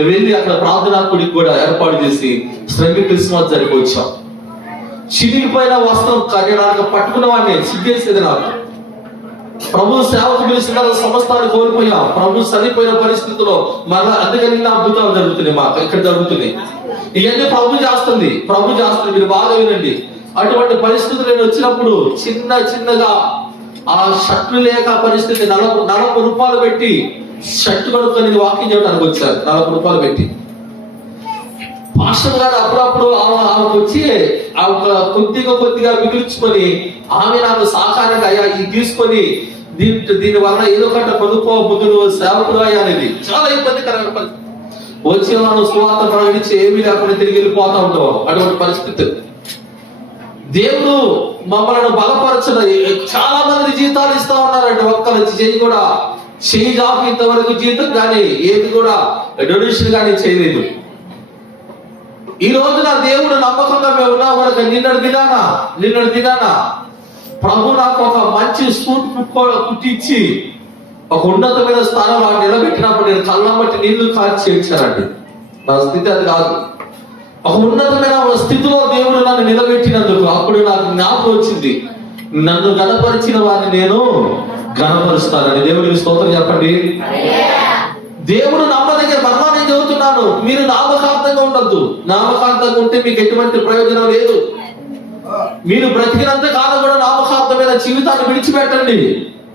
వెళ్ళి అక్కడ ప్రార్థనా గుడికి కూడా ఏర్పాటు చేసి శ్రమి క్రిస్మస్ జరిగి వచ్చాం. చిరిగిపోయిన వస్త్రం కళ్యాణానికి పట్టుకున్న వాడిని సిగ్గేసేది నాకు. ప్రభు సేవకు పిలిచిన సమస్తాన్ని కోల్పోయాం. ప్రభు చనిపోయిన పరిస్థితిలో మళ్ళా అందుకని అద్భుతాలు జరుగుతున్నాయి. మాకు ఇక్కడ జరుగుతున్నాయి. ఇవన్నీ ప్రభు చేస్తుంది. మీరు బాగా వినండి. అటువంటి పరిస్థితులు నేను వచ్చినప్పుడు చిన్నగా ఆ షర్ట్లు లేక పరిస్థితి 40 రూపాయలు పెట్టి షర్ట్ కొనుక్కొని వాకింగ్ చేయడానికి వచ్చారు. 40 రూపాయలు పెట్టి పాస్టర్ గారు అప్పుడప్పుడు ఆమెకు వచ్చి కొద్దిగా మిగిల్చుకొని ఆమె నాకు సహకారంగా అయ్యా ఇది తీసుకొని దీని వలన ఏదో ఒకటి కొనుక్కో బుద్ధుడు సేవకుడు అయ్యా అనేది చాలా ఇబ్బందికరమైన పరిస్థితి. వచ్చి మనం సువార్త ప్రకటించి ఏమీ లేకుండా తిరిగి వెళ్ళిపోతా ఉంటాం. అటువంటి పరిస్థితి దేవుడు మమ్మల్ని బలపరచడం. చాలా మంది జీతాలు ఇస్తా ఉన్నారండి. ఒక్కరు చేయి కూడా చేయి జాబ్ ఇంతవరకు జీతం కానీ ఏది కూడా డొనేషన్ కానీ చేయలేదు. ఈ రోజున దేవుడు నమ్మకంగా మేము ఉన్నా వరకు నిన్నటి దినాన ప్రభు నాకు ఒక మంచి సూట్ కుట్టించి ఒక ఉన్నతమైన స్థానంలో నిలబెట్టినప్పుడు నేను కళ్ళబట్టి నీళ్లు కార్చి ఇచ్చానండి. నా స్థితి అది కాదు. ఒక ఉన్నతమైన స్థితిలో దేవుడు నన్ను నిలబెట్టినందుకు అప్పుడు నాకు జ్ఞాపకం వచ్చింది, నన్ను గణపరిచిన వారిని నేను గణపరుస్తానని. దేవుడికి స్తోత్రం చెప్పండి. దేవుడు నమ్మదగిన మరలా నేను చెబుతున్నాను, మీరు నామకార్థంగా ఉండద్దు. నామకార్థంగా ఉంటే మీకు ఎటువంటి ప్రయోజనం లేదు. మీరు బ్రతికినంత కాలం కూడా నామకార్థమైన జీవితాన్ని విడిచిపెట్టండి.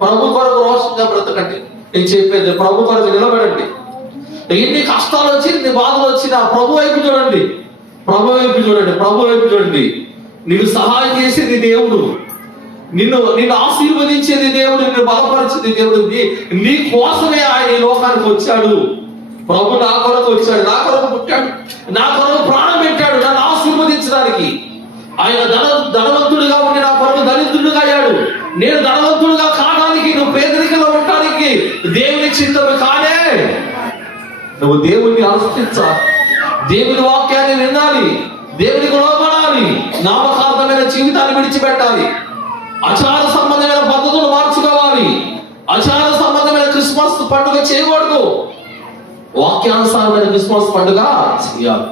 ప్రభు కొరకు రోషంగా బ్రతకండి. నేను చెప్పేది ప్రభు కొరకు నిలబడండి. ఎన్ని కష్టాలు వచ్చి ఎన్ని బాధలు వచ్చినా ప్రభు వైపు చూడండి, ప్రభు వైపు చూడండి, ప్రభు వైపు చూడండి. నీకు సహాయం చేసేది దేవుడు, నిన్ను ఆశీర్వదించేది దేవుడు, నిన్ను బలపరిచేది దేవుడు. నీ కోసమే ఆయన ఈ లోకానికి వచ్చాడు. ప్రభు నా కొరకు వచ్చాడు, నా కొరకు పుట్టాడు, నా కొరకు ప్రాణం పెట్టాడు నన్ను ఆశీర్వదించడానికి. ఆయన ధనవంతుడిగా ఉండి నా కొరకు దరిద్రుడిగా అయ్యాడు. నేను ధనవంతుడిగా కావడానికి, నువ్వు పేదరికంలో ఉండడానికి దేవుని చిత్తము కానే. నువ్వు దేవుణ్ణి అనుసరించాలి, దేవుని వాక్యాన్ని వినాలి, దేవునికి లోపడాలి, నామకార్థమైన జీవితాన్ని విడిచిపెట్టాలి, ఆచార సంబంధమైన పద్ధతులు మార్చుకోవాలి. ఆచార సంబంధమైన క్రిస్మస్ పండుగ చేయకూడదు, వాక్యానుసారమైన క్రిస్మస్ పండుగ చేయాలి.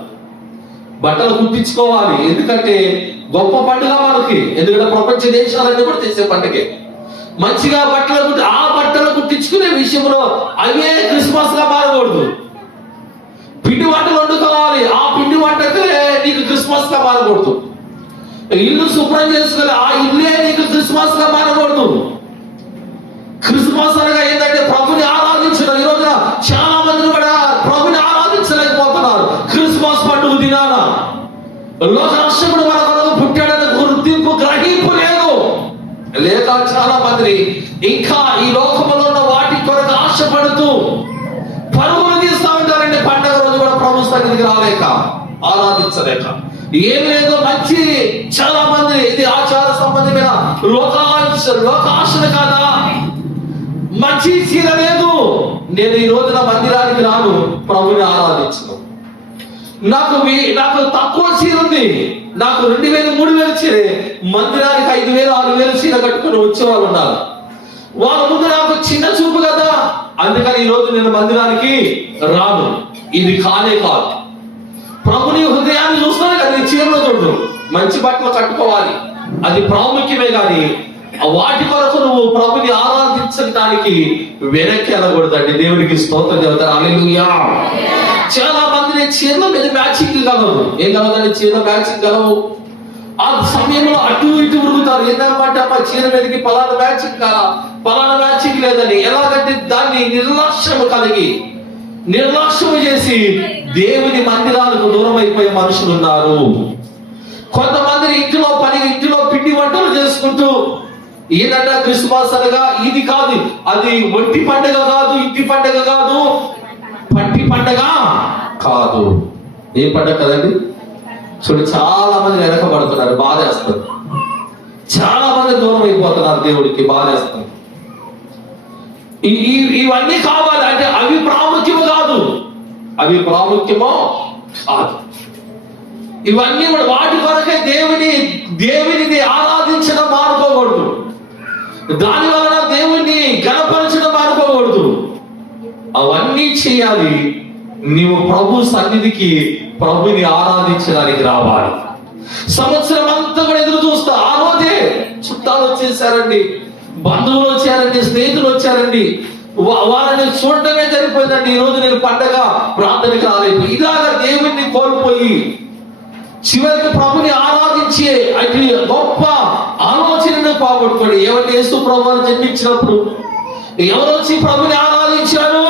బట్టలు కుట్టించుకోవాలి, ఎందుకంటే గొప్ప పండుగ మనకి. ఎందుకంటే ప్రపంచ దేశాలన్నీ కూడా చేసే పండుగే. మంచిగా ఆ బట్టలు కుట్టించుకునే విషయంలో అవే క్రిస్మస్ గా మారకూడదు. పిండి వంటలు వండుకోవాలి, ఆ పిండి వంటలే నీకు క్రిస్మస్ గా మారకూడదు. ఇల్లు శుభ్రం చేసుకోవాలి, ఆ ఇల్లే నీకు క్రిస్మస్ గా మారకూడదు. క్రిస్మస్ అనగా ఏంటంటే ప్రభుని ఆరాధించడం. ఈ రోజున చాలా మంది కూడా ప్రభుని ఆరాధించలేకపోతున్నారు. క్రిస్మస్ పండుగ దినాన లోకరక్షకుడు మన కొరకు పుట్టాడని గుర్తింపు గ్రహింపు లేదు. లేక చాలా మంది ఇంకా ఈ లోకంలో ఉన్న వాటి కొరకు ఆశపడుతూ పరుగులు తీస్తా ఉంటారండి. పండుగ రోజు కూడా ప్రభు సన్నిధికి రాలేక, ఆరాధించలేక. ఏం లేదు, మంచి చాలా మంది ఇది ఆచార సంబంధమైన లోకాశలు కాదా, మంచి చీర లేదు, నేను ఈ రోజున మందిరానికి రాను, ప్రభుని ఆరాధించను. నాకు తక్కువ చీర ఉంది, నాకు 2000 3000 చీరే, మందిరానికి 5000 6000 చీర కట్టుకుని వచ్చే వాళ్ళు ఉన్నారు. వాళ్ళ ముందు నాకు చిన్న చూపు కదా, అందుకని ఈ రోజు నేను మందిరానికి రాను. ఇది కానే కాదు. ప్రభుని హృదయాన్ని చూస్తాను కదా, నీ చీరలో చూడు. మంచి బట్టలు కట్టుకోవాలి, అది ప్రాముఖ్యమే. కానీ వాటి కొరకు నువ్వు ప్రభుని ఆరాధించడానికి వెనక్కి వెళ్ళకూడదండి. దేవునికి స్తోత్రం చెబుతారు. హల్లెలూయా. చాలా మంది చీరల మీద మ్యాచింగ్ కలవు. ఏం కలదండి, చీరల మ్యాచింగ్ కలవు. ఆ సమయంలో అటు ఇటు ఉరుగుతారు. ఏంటంటే మా చీర మీదకి పలానా మ్యాచింగ్ కాదా, పలానా మ్యాచింగ్ లేదని. ఎలాగంటే దాన్ని నిర్లక్ష్యం చేసి దేవుని మందిరాలకు దూరం అయిపోయే మనుషులు ఉన్నారు. కొంతమంది ఇంటిలో పిండి వంటలు చేసుకుంటూ ఏంటంటే క్రిస్మస్ అనగా ఇది కాదు, అది ఒంటి పండుగ కాదు, ఇంటి పండుగ కాదు, పట్టి పండుగ కాదు. ఏ పండుగ కదండి? చూడు, చాలా మంది వెనకబడుతున్నారు, బాధేస్తారు. చాలా మంది దూరం అయిపోతున్నారు దేవుడికి, బాధేస్తారు. ఇవన్నీ కావాలి అంటే అవి ప్రాముఖ్యము కాదు, అవి ప్రాముఖ్యమో కాదు. ఇవన్నీ వాటి కొరకే దేవునిది ఆరాధించడం మానుకోకూడదు. దాని వలన దేవుణ్ణి గణపరచడం మానుకోకూడదు. అవన్నీ చేయాలి. నీవు ప్రభు సన్నిధికి ప్రభుని ఆరాధించడానికి రావాలి. సంవత్సరం అంతా కూడా ఎదురు చూస్తా. ఆ రోజే చుట్టాలు వచ్చేసారండి, బంధువులు వచ్చారండి, స్నేహితులు వచ్చారండి, వాళ్ళని చూడటమే సరిపోయిందండి. ఈ రోజు నేను పండగ ప్రార్థనకి రాలేదు. ఇలాగా దేవుణ్ణి కోల్పోయి చివరికి ప్రభుని ఆరాధించే అటు గొప్ప ఆలోచనను పోగొట్టుకోండి. ఎవరి యేసు ప్రభువుని జన్మించినప్పుడు ఎవరు వచ్చి ప్రభుని ఆరాధించారు?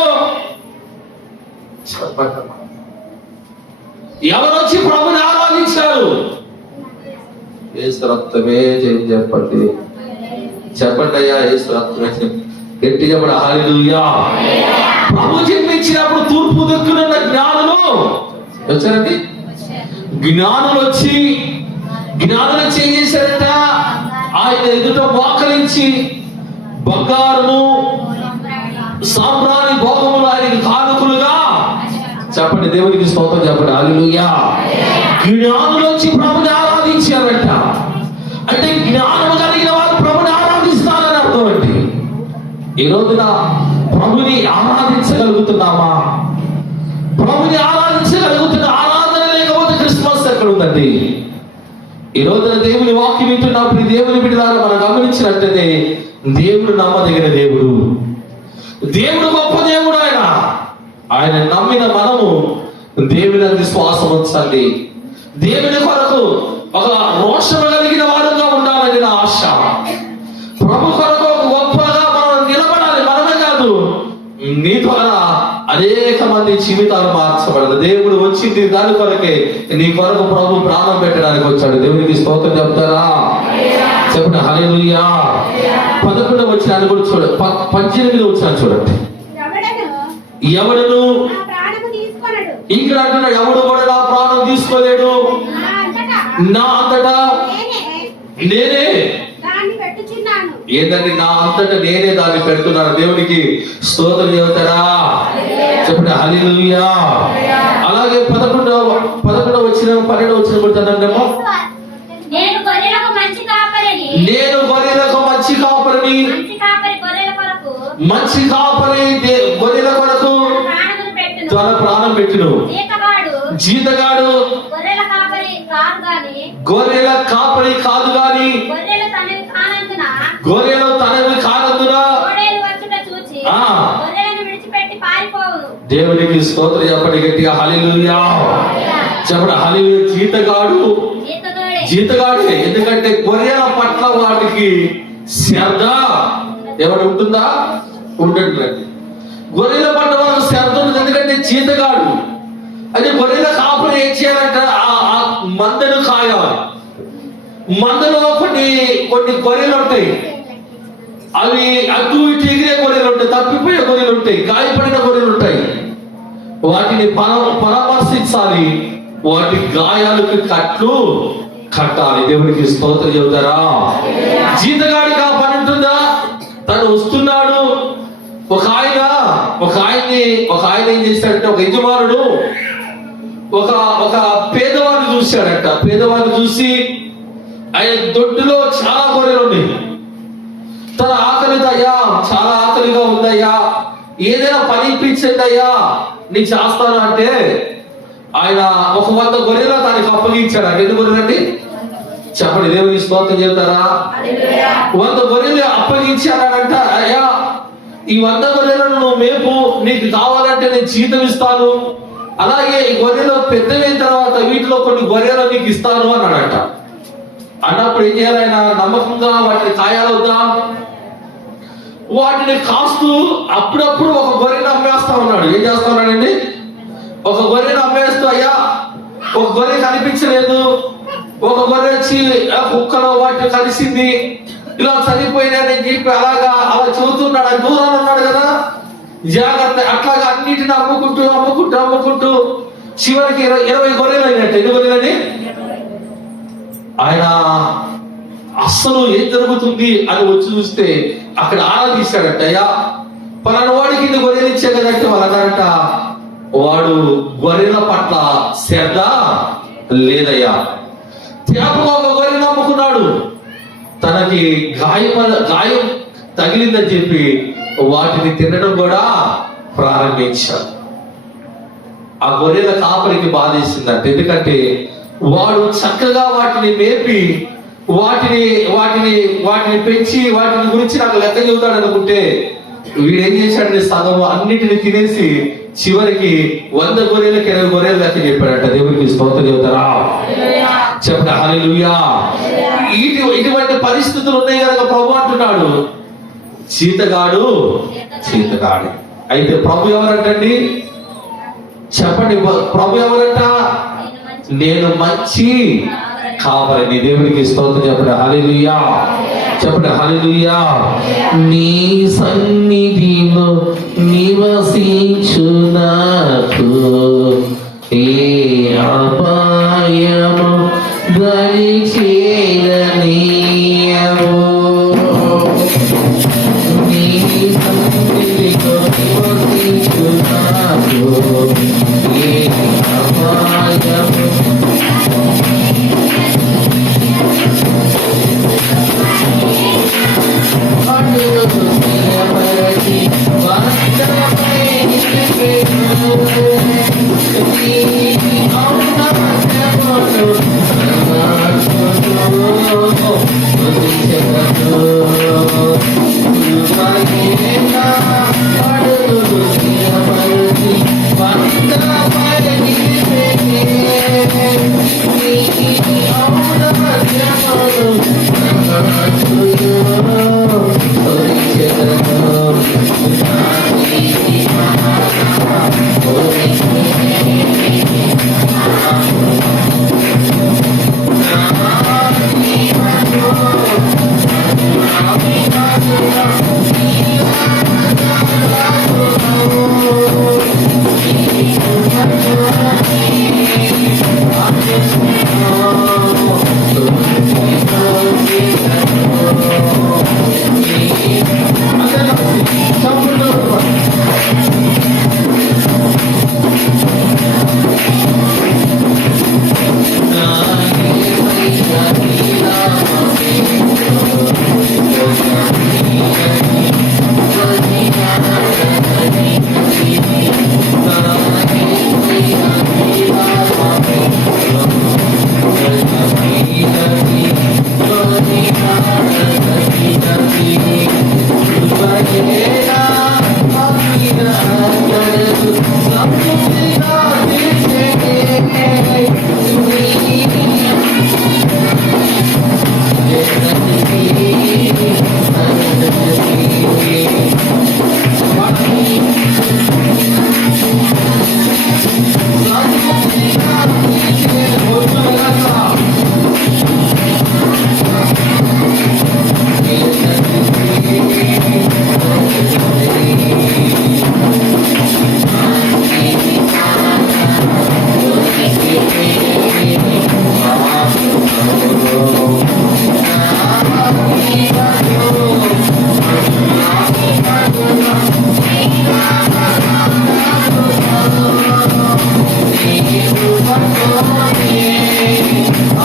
ఎవరు వచ్చి ప్రభుని ఆరాధించారు? యేసు రక్తమే చెప్పండి, చెప్పండి అయ్యా, యేసు రక్తమే. గట్టి చెప్పండి. హల్లెలూయా. ప్రభు జన్మించినప్పుడు తూర్పు దిక్కునున్న జ్ఞానులు వచ్చారండి. జ్ఞానులు ఏం చేశారంట? ఆయన ఎదుట మోకరించి బంగారము సాంబ్రాణి భోగములు ఆయనకి కానుకలుగా చెప్పండి. దేవునికి స్తోత్రం చెప్పండి. హల్లెలూయా. జ్ఞానులు వచ్చి ప్రభుని ఆరాధించారంట. అంటే జ్ఞానము కలిగిన వారు ప్రభుని ఆరాధిస్తారని అర్థం అండి. ఈ రోజున ప్రభుని ఆరాధించగలుగుతున్నామా? ప్రభుని ఆరాధించగలుగుతున్న ఆరాధన లేకపోతే క్రిస్మస్ ఎక్కడ ఉందండి? ఈ రోజున దేవుని వాక్యం వింటున్నప్పుడు దేవుని బిడ్డలారా మనం గమనించినట్లయితే దేవుడు నమ్మదగిన దేవుడు, దేవుడు గొప్ప దేవుడు. ఆయన నమ్మిన మనము దేవుని విశ్వాసం ఉంచండి. దేవుని కొరకు ఒక రోషము కలిగిన వారుగా ఉండాలని నా ఆశ. ప్రభు కొరకు ఒక గొప్పగా మనం నిలబడాలి. మనమే కాదు, నీ ద్వారా అనేక మంది జీవితాలు మార్చబడదు. దేవుడు వచ్చింది దాని కొరకే. నీ కొరకు ప్రభు ప్రాణం పెట్టడానికి వచ్చాడు. దేవునికి స్తోత్రం చెప్తారా? చెప్పండి హల్లెలూయా. 11వ వచనాన్ని కూడా చూడండి, 18వ వచనాన్ని చూడండి. ఎవడును ఇక్కడ అంటున్నాడు, ఎవడు కూడా నా ప్రాణం తీసుకోలేడు. నా అంతటా నేనే ఏంటంటే నా అంతటా నేనే దాన్ని పెడుతున్నాను. దేవునికి స్తోత్రం చెబుతారా? చెప్పండి హల్లెలూయా. అలాగే 11వ వచ్చిన 12వ వచ్చిన కొడుతానేమో, నేను గొర్రెలకు మంచి కాపరిని, మంచి కాపరి గొర్రెల కొరకు తన ప్రాణం పెట్టును. జీతగాడు గొర్రెల కాపరి కాదు గాని గొర్రెలు తనవి కానందున దేవునికి స్తోత్రం చెప్పండి గట్టిగా హల్లెలూయా. చెప్పండి హల్లెలూయా. జీతగాడే. ఎందుకంటే గొర్రెల పట్ల వాటికి శ్రద్ధ ఎవరు ఉంటుందా? ఉండట్లేదు. గొర్రెల పట్ల వాళ్ళకి శ్రద్ధ ఉంటుంది. ఎందుకంటే జీతగాడు. అంటే గొర్రెల కాపులు ఏం చేయాలంటే ఆ మందను కాయాలి. మందలో కొన్ని గొర్రెలు ఉంటాయి. అవి అటు ఇటు ఎగిరే గొర్రెలు ఉంటాయి, తప్పిపోయే గొర్రెలు ఉంటాయి, గాయపడిన గొర్రెలు ఉంటాయి. వాటిని పరామర్శించాలి. వాటి గాయాలకు కట్లు కట్టాలి. దేవునికి స్తోత్రం చెబుతారా? జీతగాడికి ఆ పని ఉంటుందా? తను వస్తున్నాడు. ఒక ఆయన ఏం చేశాడంటే, ఒక యజమానుడు ఒక పేదవాడిని చూశాడంట. పేదవాడిని చూసి ఆయన దొడ్డులో చాలా గొర్రెలు ఉన్నాయి. తన ఆకలితో, అయ్యా చాలా ఆకలిగా ఉందయ్యా, ఏదైనా పని ఇప్పించండి అయ్యా, నేను చేస్తాను అంటే ఆయన 100 గొర్రెలు దానికి అప్పగించాడు. ఎన్ని గొర్రెలండి? చెప్పండి. దేవుని స్తోత్రం చెబుతారా? 100 గొర్రెలు అప్పగించాడంట. అయ్యా ఈ 100 గొర్రెలను నువ్వు మేపు, నీకు కావాలంటే నేను జీతం ఇస్తాను, అలాగే ఈ గొర్రెలు పెద్దవైన తర్వాత వీటిలో కొన్ని గొర్రెలు నీకు ఇస్తాను అన్నాడట. అన్నప్పుడు ఏం చేయాలి? ఆయన నమ్మకంగా వాటిని కాయాలొద్దా? వాటిని కాస్తూ అప్పుడప్పుడు ఒక గొర్రెను అమ్మేస్తా ఉన్నాడు. ఏం చేస్తా ఉన్నాడండి? ఒక గొర్రెను అమ్మేస్తూ, అయ్యా ఒక గొర్రె కనిపించలేదు, ఒక గొర్రె వచ్చి కుక్కలో వాటిని కలిసింది, ఇలా చనిపోయినాయని చెప్పి అలా చెబుతున్నాడు. దూరాలు ఉన్నాడు కదా, జాగ్రత్త. అట్లాగా అన్నిటిని అమ్ముకుంటూ చివరికి 20 గొర్రెలు అయినట్టు. ఎన్ని గొర్రెలని? ఆయన అస్సలు ఏం జరుగుతుంది అని వచ్చి చూస్తే అక్కడ ఆరాధిస్తాడట. అయ్యా పలానా వాడికి ఇన్ని గొర్రెలు ఇచ్చే కదంటే వాళ్ళు అన్నారట, వాడు గొర్రెల పట్ల శ్రద్ధ లేదయ్యా. తేపగా ఒక గొర్రెను అమ్ముకున్నాడు. తనకి గాయం తగిలిందని చెప్పి వాటిని తినడం కూడా ప్రారంభించాడు. ఆ గొర్రెల కాపరికి బాధేసిందంట. ఎందుకంటే వాడు చక్కగా వాటిని మేపి వాటిని పెంచి వాటిని గురించి నాకు లెక్క చెబుతాడు అనుకుంటే, వీడేం చేశాడని సగం అన్నిటిని తినేసి చివరికి 100 గొర్రెలకు 20 గొర్రెలు లెక్క చెప్పాడట. దేవునికి స్తోత్రం చెబుతారా? చెప్పండి హల్లెలూయా. ఇటువంటి పరిస్థితులు ఉన్నాయి కనుక ప్రభు అంటున్నాడు, జీతగాడు. అయితే ప్రభు ఎవరంటండి? చెప్పండి. ప్రభు ఎవరంట? నేను మంచి కాపరిని. దేవునికి స్తోత్రం చెప్పండి హల్లెలూయా. చెప్పండి హల్లెలూయా. నీ సన్నిధిలో నివసించునకు ఏ అపాయము దరి చేరనీయవు. నీ సన్నిధిలో నివసించునకు ఏ అపాయము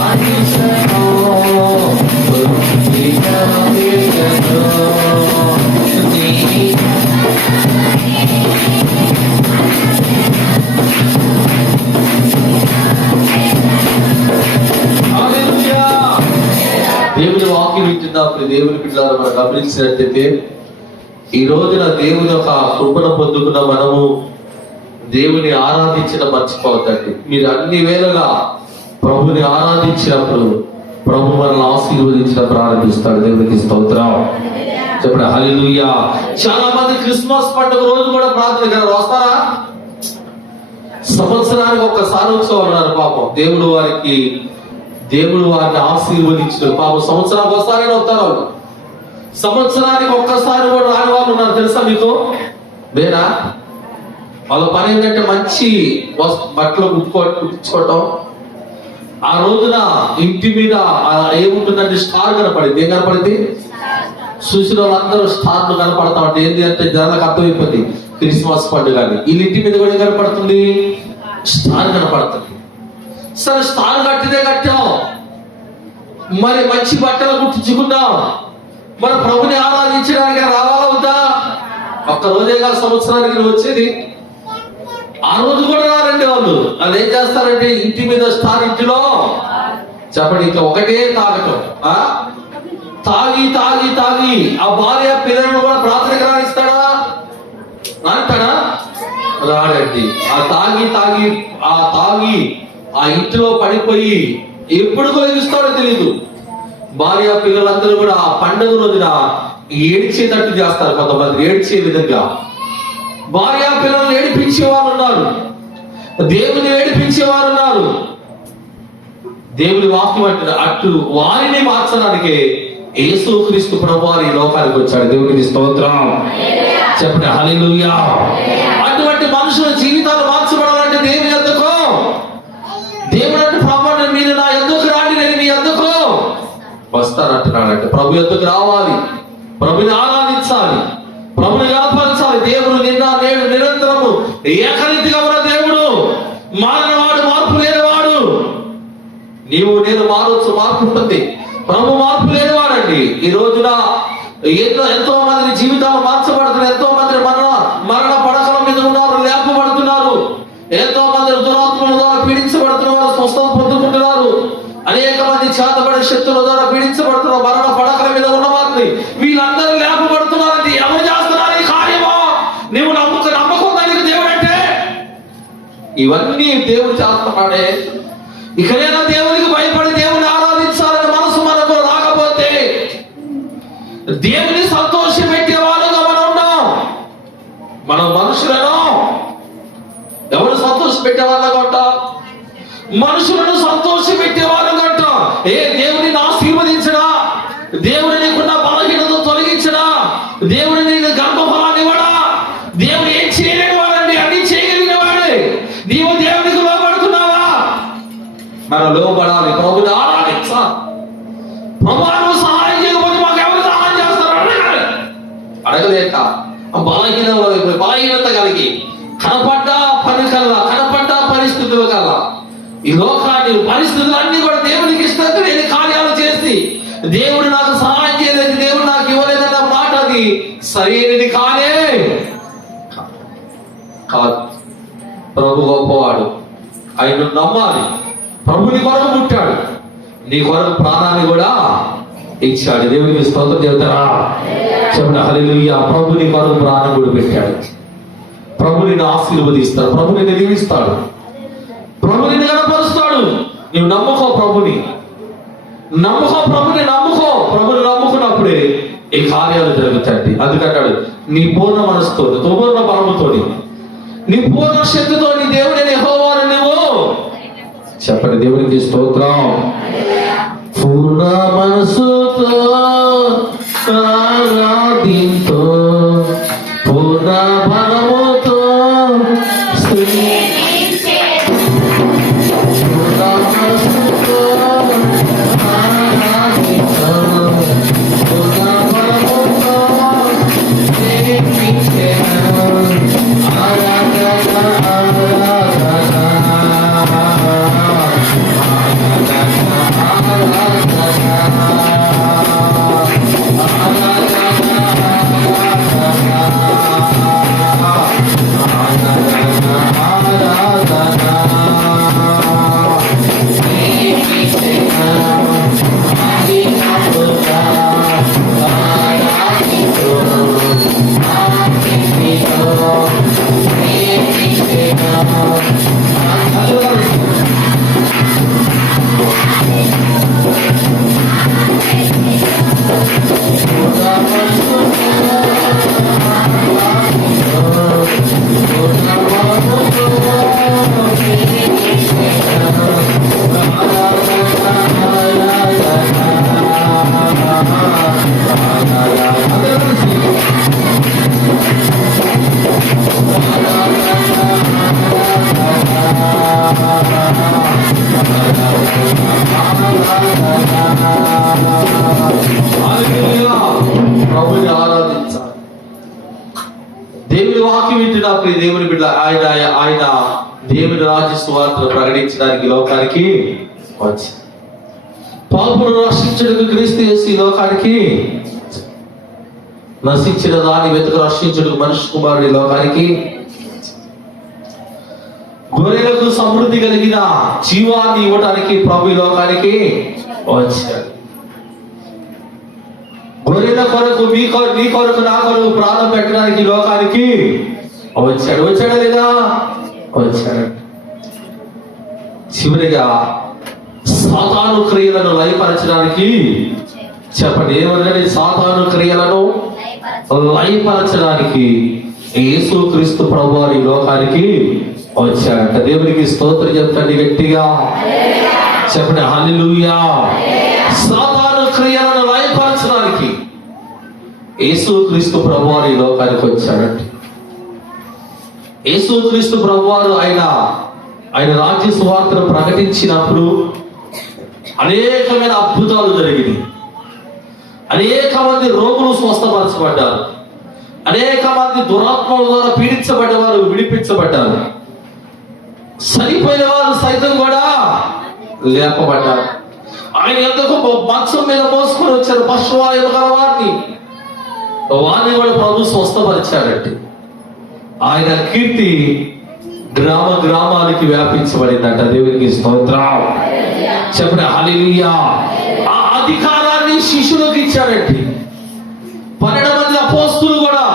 ఆయుషను వృద్ధిగను నీ హల్లెలూయా. దేవుని వాక్యం వింటున్నప్పుడు దేవుని పిల్లలు మనం గమనించినట్లయితే ఈ రోజున దేవుని యొక్క కృపను పొందుకున్న మనము దేవుని ఆరాధించడం మర్చిపోవద్దండి. మీరు అన్ని వేళలా ప్రభుని ఆరాధించినప్పుడు ప్రభు మనల్ని ఆశీర్వదించడం ప్రారంభిస్తాడు. దేవునికి స్తోత్రం చెప్పండి హల్లెలూయా. చాలా మంది క్రిస్మస్ పండుగ రోజు కూడా ప్రార్థన గారు వస్తారా? సంవత్సరానికి ఒక్కసారి ఉత్సవాలు ఉన్నారు పాపం. దేవుడు వారిని ఆశీర్వదించిన పాపం సంవత్సరానికి ఒకసారి వస్తారు వాళ్ళు. సంవత్సరానికి ఒక్కసారి కూడా రాని వాళ్ళు ఉన్నారు తెలుసా మీకు? వేరా వాళ్ళ పని ఏంటంటే మంచి బట్టలు కుట్టించుకోవటం. ఆ రోజున ఇంటి మీద ఏముంటుందంటే స్టార్ కనపడింది. ఏం కనపడింది? చూసిన వాళ్ళందరూ స్టార్లు కనపడతా ఉంటే ఏంటి అంటే జనాలకు అర్థమైపోతుంది క్రిస్మస్ పండుగ అని. వీళ్ళ ఇంటి మీద కూడా ఏం కనపడుతుంది? స్టార్ కనపడుతుంది. సరే స్టార్ కట్టాం, మరి మంచి బట్టలు కుట్టించుకున్నాం, మరి ప్రభుని ఆరాధించడానికి రావాలా వద్దా? ఒక్క రోజేగా సంవత్సరానికి వచ్చేది. ఆ రోజు కూడా రారండి వాళ్ళు. వాళ్ళు ఏం చేస్తారంటే ఇంటి మీద స్టార్, ఇంటిలో చెప్పండి ఇంకా ఒకటే తాగటం. తాగి తాగి తాగి ఆ భార్య పిల్లలను కూడా ప్రార్థనకు రానిస్తాడా? రాడండి. ఆ తాగి ఆ ఇంటిలో పడిపోయి ఎప్పుడు కొలిగిస్తాడో తెలీదు. భార్య పిల్లలందరూ కూడా ఆ పండుగ రోజున ఏడ్చేటట్టు చేస్తారు. కొంతమంది ఏడ్చే విధంగా భార్య పిల్లలను ఏడిపించేవారు ఉన్నారు, దేవుని ఏడిపించేవారు ఉన్నారు. దేవుని వాక్యం అట్టు వారిని మార్చడానికి యేసుక్రీస్తు ప్రభువారు ఈ లోకానికి వచ్చాడు. దేవునికి స్తోత్రం చెప్పండి హల్లెలూయా. అటువంటి మనుషుల జీవితాలు మార్చబడాలంటే దేవుని ఎందుకు? దేవుడు అంటే ప్రభు మీరు నా ఎందుకు రాండి, నేను మీ ఎందుకు వస్తానంటున్నాడంటే ప్రభు ఎందుకు రావాలి, ప్రభుని ఆరాధించాలి, ప్రభుని గణపరచాలి. దేవుడు నిన్న నేడు నిరంతరము ఏకరీతిగా ఉన్న దేవుడు, మారినవాడు, మార్పు లేనివాడు. నీవు నేను మారొచ్చు, మార్పు ఉంటుంది. ప్రభు మార్పు లేనివాడండి. ఈ రోజున ఎంతో మంది జీవితాలు మార్చబడుతున్నాయి. ఎంతో మంది మరణ పడకల మీద ఉన్నారు, లేపబడుతున్నారు. ఎంతో మంది దురాత్మల ద్వారా పీడించబడుతున్నారు, స్వస్థత పొందుకుంటున్నారు. అనేక మంది చేతబడే శక్తుల ద్వారా పీడించబడుతున్నారు, మరణ పడకల మీద ఉన్న వారిని. వీళ్ళందరూ లేపబడుతున్నారంటే ఎవరు చేస్తున్నారు ఈ కార్యమో? నువ్వు నమ్మకం దానికి దేవుడు అంటే ఇవన్నీ దేవుడు చేస్తున్నాడే. ఇకనైనా దేవునికి భయపడి దేవుని ఆరాధించాలని మనసు మనకు రాకపోతే దేవుని సంతోష పెట్టే వాళ్ళుగా మనం ఉన్నాం. మనం మనుషులను ఎవరు సంతోష పెట్టే వాళ్ళగా ఉంటాం? మనుషులను సంతోష పెట్టే వాళ్ళగా ఉంటాం. దేవుని ఆశీర్వదించడా, దేవుని నీకున్న బలహీనత తొలగించడా, దేవుని నీకు గర్భఫలాన్ని ఇవ్వడా? దేవుడు ఏం చేయలేని వాడండి, అన్ని చేయగలిగిన వాడే. నీవు దేవునికి లోబడుతున్నావా? మనం లోబడాలి, ప్రభుని ఆరాధించాలి. ప్రభువు సహాయం చేయకపోతే మాకు ఎవరు సహాయం చేస్తారు అడగలేక బలహీనత కలిగి కనపడ్డా పరిస్థితుల కల్లా ఈ లోకాన్ని పరిస్థితులు అన్ని కూడా దేవునికి ఇష్టం లేని కార్యాలు చేసి దేవుడు నాకు సహాయం చేయలేదు, దేవుడు నాకు ఇవ్వలేదన్న మాట అది సరైనది కాదు. ప్రభు గొప్పవాడు, ఆయన నమ్మాలి. ప్రభుని కొరకు పుట్టాడు, నీ కొరకు ప్రాణాన్ని కూడా ఇచ్చాడు. దేవునికి స్తోత్రం చెబుతారా? చెప్పండి హల్లెలూయా. ప్రభుని కొరకు ప్రాణం కూడా పెట్టాడు. ప్రభుని ఆశీర్వదిస్తాడు, ప్రభుని దీవిస్తాడు, ప్రభుని గణపరుస్తాడు. నువ్వు నమ్ముకో ప్రభుని, ప్రభుని నమ్ముకున్నప్పుడే ఈ కార్యాలు జరుగుతాయి. అందుకంటాడు నీ పూర్ణ మనసుతో, పూర్ణ బలముతో, నీ పూర్ణ శక్తితో నీ దేవుని యెహోవాను నువ్వు చెప్పండి. దేవునికి స్తోత్రం. పూర్ణ మనసుతో ఆరాధింతో, పూర్ణ బలముతో హల్లెలూయా. ప్రభుని ఆరాధించాలి. దేవుని వాక్యం వింటున్నా ప్రియ దేవుని బిడ్డ, ఆయన దేవుని రాజ్య సువార్తను ప్రకటించడానికి లోకానికి వచ్చి పాపులను రక్షించడానికి క్రీస్తు యేసు ఈ లోకానికి నశించిన దాని వెతుకు రక్షించడానికి మనిషి కుమారుడి లోకానికి గొర్రెలకు సమృద్ధి కలిగిన జీవాన్ని ఇవ్వడానికి ప్రభు ఈ లోకానికి వచ్చాడు. గొర్రెల కొరకు నీ కొరకు నా కొరకు ప్రాణం పెట్టడానికి ఈ లోకానికి వచ్చాడు. వచ్చాడా లేదా? వచ్చాడు. చివరిగా సాతాను క్రియలను లయపరచడానికి చెప్పండి, ఏమన్నది? సాతాను క్రియలను లయపరచడానికి యేసు క్రీస్తు ప్రభువారు ఈ లోకానికి వచ్చాడంట. దేవునికి స్తోత్రం చెప్పండి గట్టిగా చెప్పండి, హల్లెలూయా. సాతాను క్రియలను లయపరచడానికి యేసు క్రీస్తు ప్రభువారు ఈ లోకానికి వచ్చాడంట. యేసు క్రీస్తు ప్రభువారు ఆయన రాజ్య సువార్తను ప్రకటించినప్పుడు అనేకమైన అద్భుతాలు జరిగినాయి. అనేక మంది రోగులు స్వస్థపరచబడ్డారు. అనేక మంది దురాత్మల ద్వారా పీడించబడ్డవారు విడిపించబడ్డారు. చనిపోయిన వారు సైతం కూడా లేపబడ్డారు. ఆయన ఎందుకు మంచం మీద మోసుకొని వచ్చారు పశువాయువు గల వారిని కూడా ప్రభు స్వస్థపరిచారంటే ఆయన కీర్తి గ్రామానికి వ్యాపించబడిందంట. దేవునికి స్తోత్రం చెప్పండి, హల్లెలూయా. ఆ అధికారాన్ని శిష్యులకు ఇచ్చారంటే 12 మంది అపోస్తులు కూడా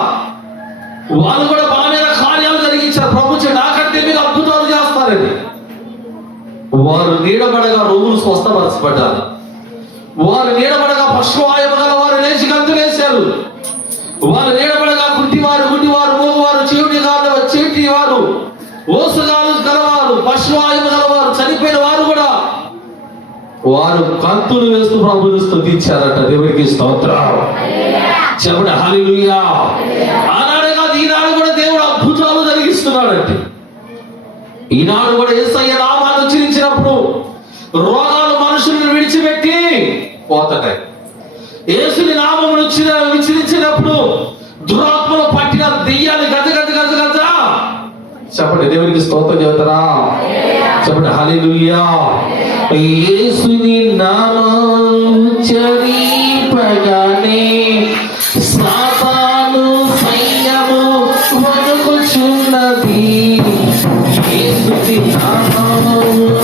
వాళ్ళు కూడా బలమైన కార్యాలు జరిగించారు. ప్రభు నాకంటే మీరు అద్భుతాలు చేస్తారని వారు నీడబడగా రోగులు స్వస్థపరచబడ్డారు. వారు నీడబడగా పశువాయువు గల వారు లేచి గంతులేశారు. వారు నీడబడగా గుడ్డివారు మూగువారు చెవిటి వారు ఓసుగాలు గలవారు పశువాయువు గలవారు చనిపోయిన వారు కూడా వారు కంతులు వేస్తూ ప్రభువును స్తుతించారట. దేవునికి స్తోత్రం చెప్పండి, హల్లెలూయా. ఆనాడే కాదు, ఈనాడు కూడా దేవుడు అద్భుతాలు జరిగిస్తున్నాడంటే. ఈనాడు కూడా యేసయ్య నామాన్ని ఉచ్చరించినప్పుడు రోగాలు మనుషులను విడిచిపెట్టి పోతాయి. యేసుని నామమును ఉచ్చరించినప్పుడు దురాత్మలు పట్టిన దెయ్యాలు గజ చెప్పండి. దేవునికి స్తోత్రం చెబుతారా? చెప్పండి, హల్లెలూయా. యేసుని నామమును ఉచ్చరింపగానే సాతాను సైన్యము వణుకుచున్నది. యేసుని నామమును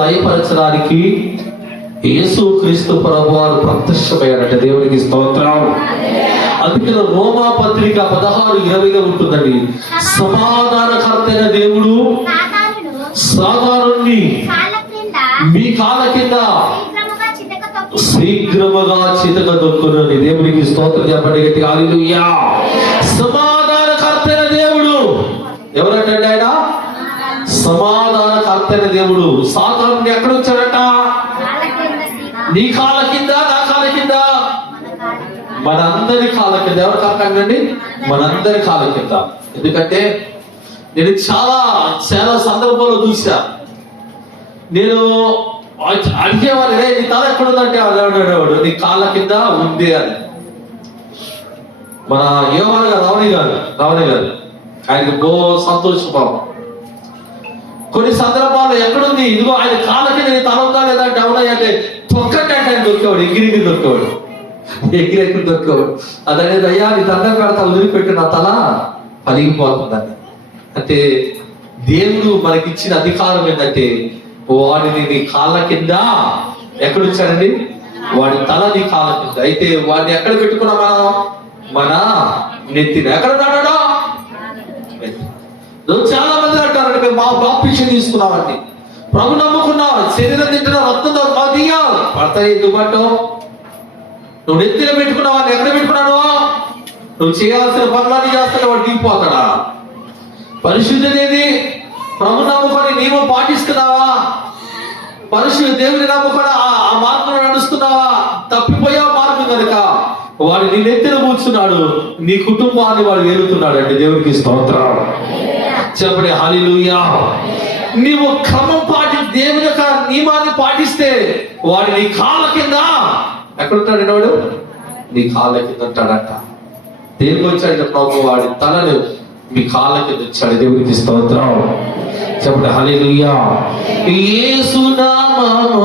లయపరచడానికి యేసు క్రీస్తు ప్రభువారు ప్రత్యక్షమయ్యారంట. దేవునికి స్తోత్రం. అందుకే రోమా పత్రిక 16:20 ఉంటుందండి. సమాధానకర్తైన దేవుడు సాతానుని మీ కాళ్ళ కింద శీఘ్రముగా చితక దొక్కునని. దేవునికి స్తోత్రం చెప్పండి గట్టిగా హల్లెలూయా. సమాధానకర్తైన దేవుడు ఎవరంటే ఆయన సమాధానకర్తైన దేవుడు. సాతానుని ఎక్కడ వచ్చాడట? నీ కాళ్ళ కింద, నా కాళ్ళ కింద, మనందరి కాళ్ళ కింద. ఎవరు కాకండి? మనందరి కాళ్ళ కింద. ఎందుకంటే నేను చాలా సందర్భాల్లో చూసా. నేను అడిగేవాళ్ళు, నీ తల ఎక్కడుందంటే అడిగేవాడు నీ కాళ్ళ కింద ఉంది అని. మన యోహాను గారు రావణి గారు ఆయనకి బో సంతోషపాపం. కొన్ని సందర్భాల్లో ఎక్కడుంది? ఇదిగో ఆయన కాళ్ళ కింద నీ తల ఉందా లేదా అంటే అవునా అంటే తొక్కటే ఆయన దొరికేవాడు, ఎగిరి దొరికేవాడు, ఎగిరెక్కి దొరికేవాడు. అదనేది అయ్యా నీ దండం కడతా వదిలిపెట్టి నా తల పలిగిపోతుందని. అంటే దేవుడు మనకిచ్చిన అధికారం ఏంటంటే వాడిని నీ కాళ్ళ కింద ఎక్కడుంచాడండి? వాడి తల నీ కాళ్ళ కింద. అయితే వాడిని ఎక్కడ పెట్టుకున్నా మనం? మన నెత్తిన. ఎక్కడ ఉన్నాడో చాలా మంది అంటారండి, మేము మా బాప్టిజం తీసుకున్నామండి, ప్రభు నమ్ముకున్నావు, శరీరం తింటున్నా, రక్తం దిగాలి పడతాయి. ఎందుకంటో నువ్వు నెత్తిన పెట్టుకున్నావా? ఎక్కడ పెట్టుకున్నాడు? నువ్వు చేయాల్సిన పనులన్నీ చేస్తాడు, వాడు దిగిపోతాడా? పరిశుద్ధి అనేది ప్రభు నమ్ముకొని నీవు పాటిస్తున్నావా? పరిశుద్ధ దేవుని నమ్ముకొని ఆ మార్గంలో నడుస్తున్నావా? తప్పిపోయా మార్గం కనుక వాడు నీ నెత్తిన కూర్చున్నాడు, నీ కుటుంబాన్ని వాడు వేలుతున్నాడు అంటే. దేవునికి స్తోత్రం చెప్పండి హల్లెలూయా. నీవు క్రమం దేవుని యొక్క నియమాన్ని పాటిస్తే వాడు నీ కాళ్ళ కింద ఎక్కడుంటాడు? వాడు నీ కాళ్ళ కింద ఉంటాడట. దేవుడు వచ్చాడు ప్రభు, వాడి తలను మీ కాళ్ళ కింద వచ్చాడు. దేవునికి స్తోత్రం చెప్పండి హల్లెలూయా. యేసు నామము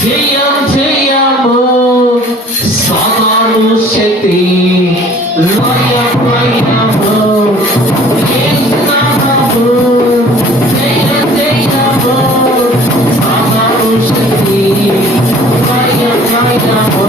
జయం జయము, సాతాను శక్తి లయము. యేసు నామము జయం జయము, సాతాను శక్తి లయము.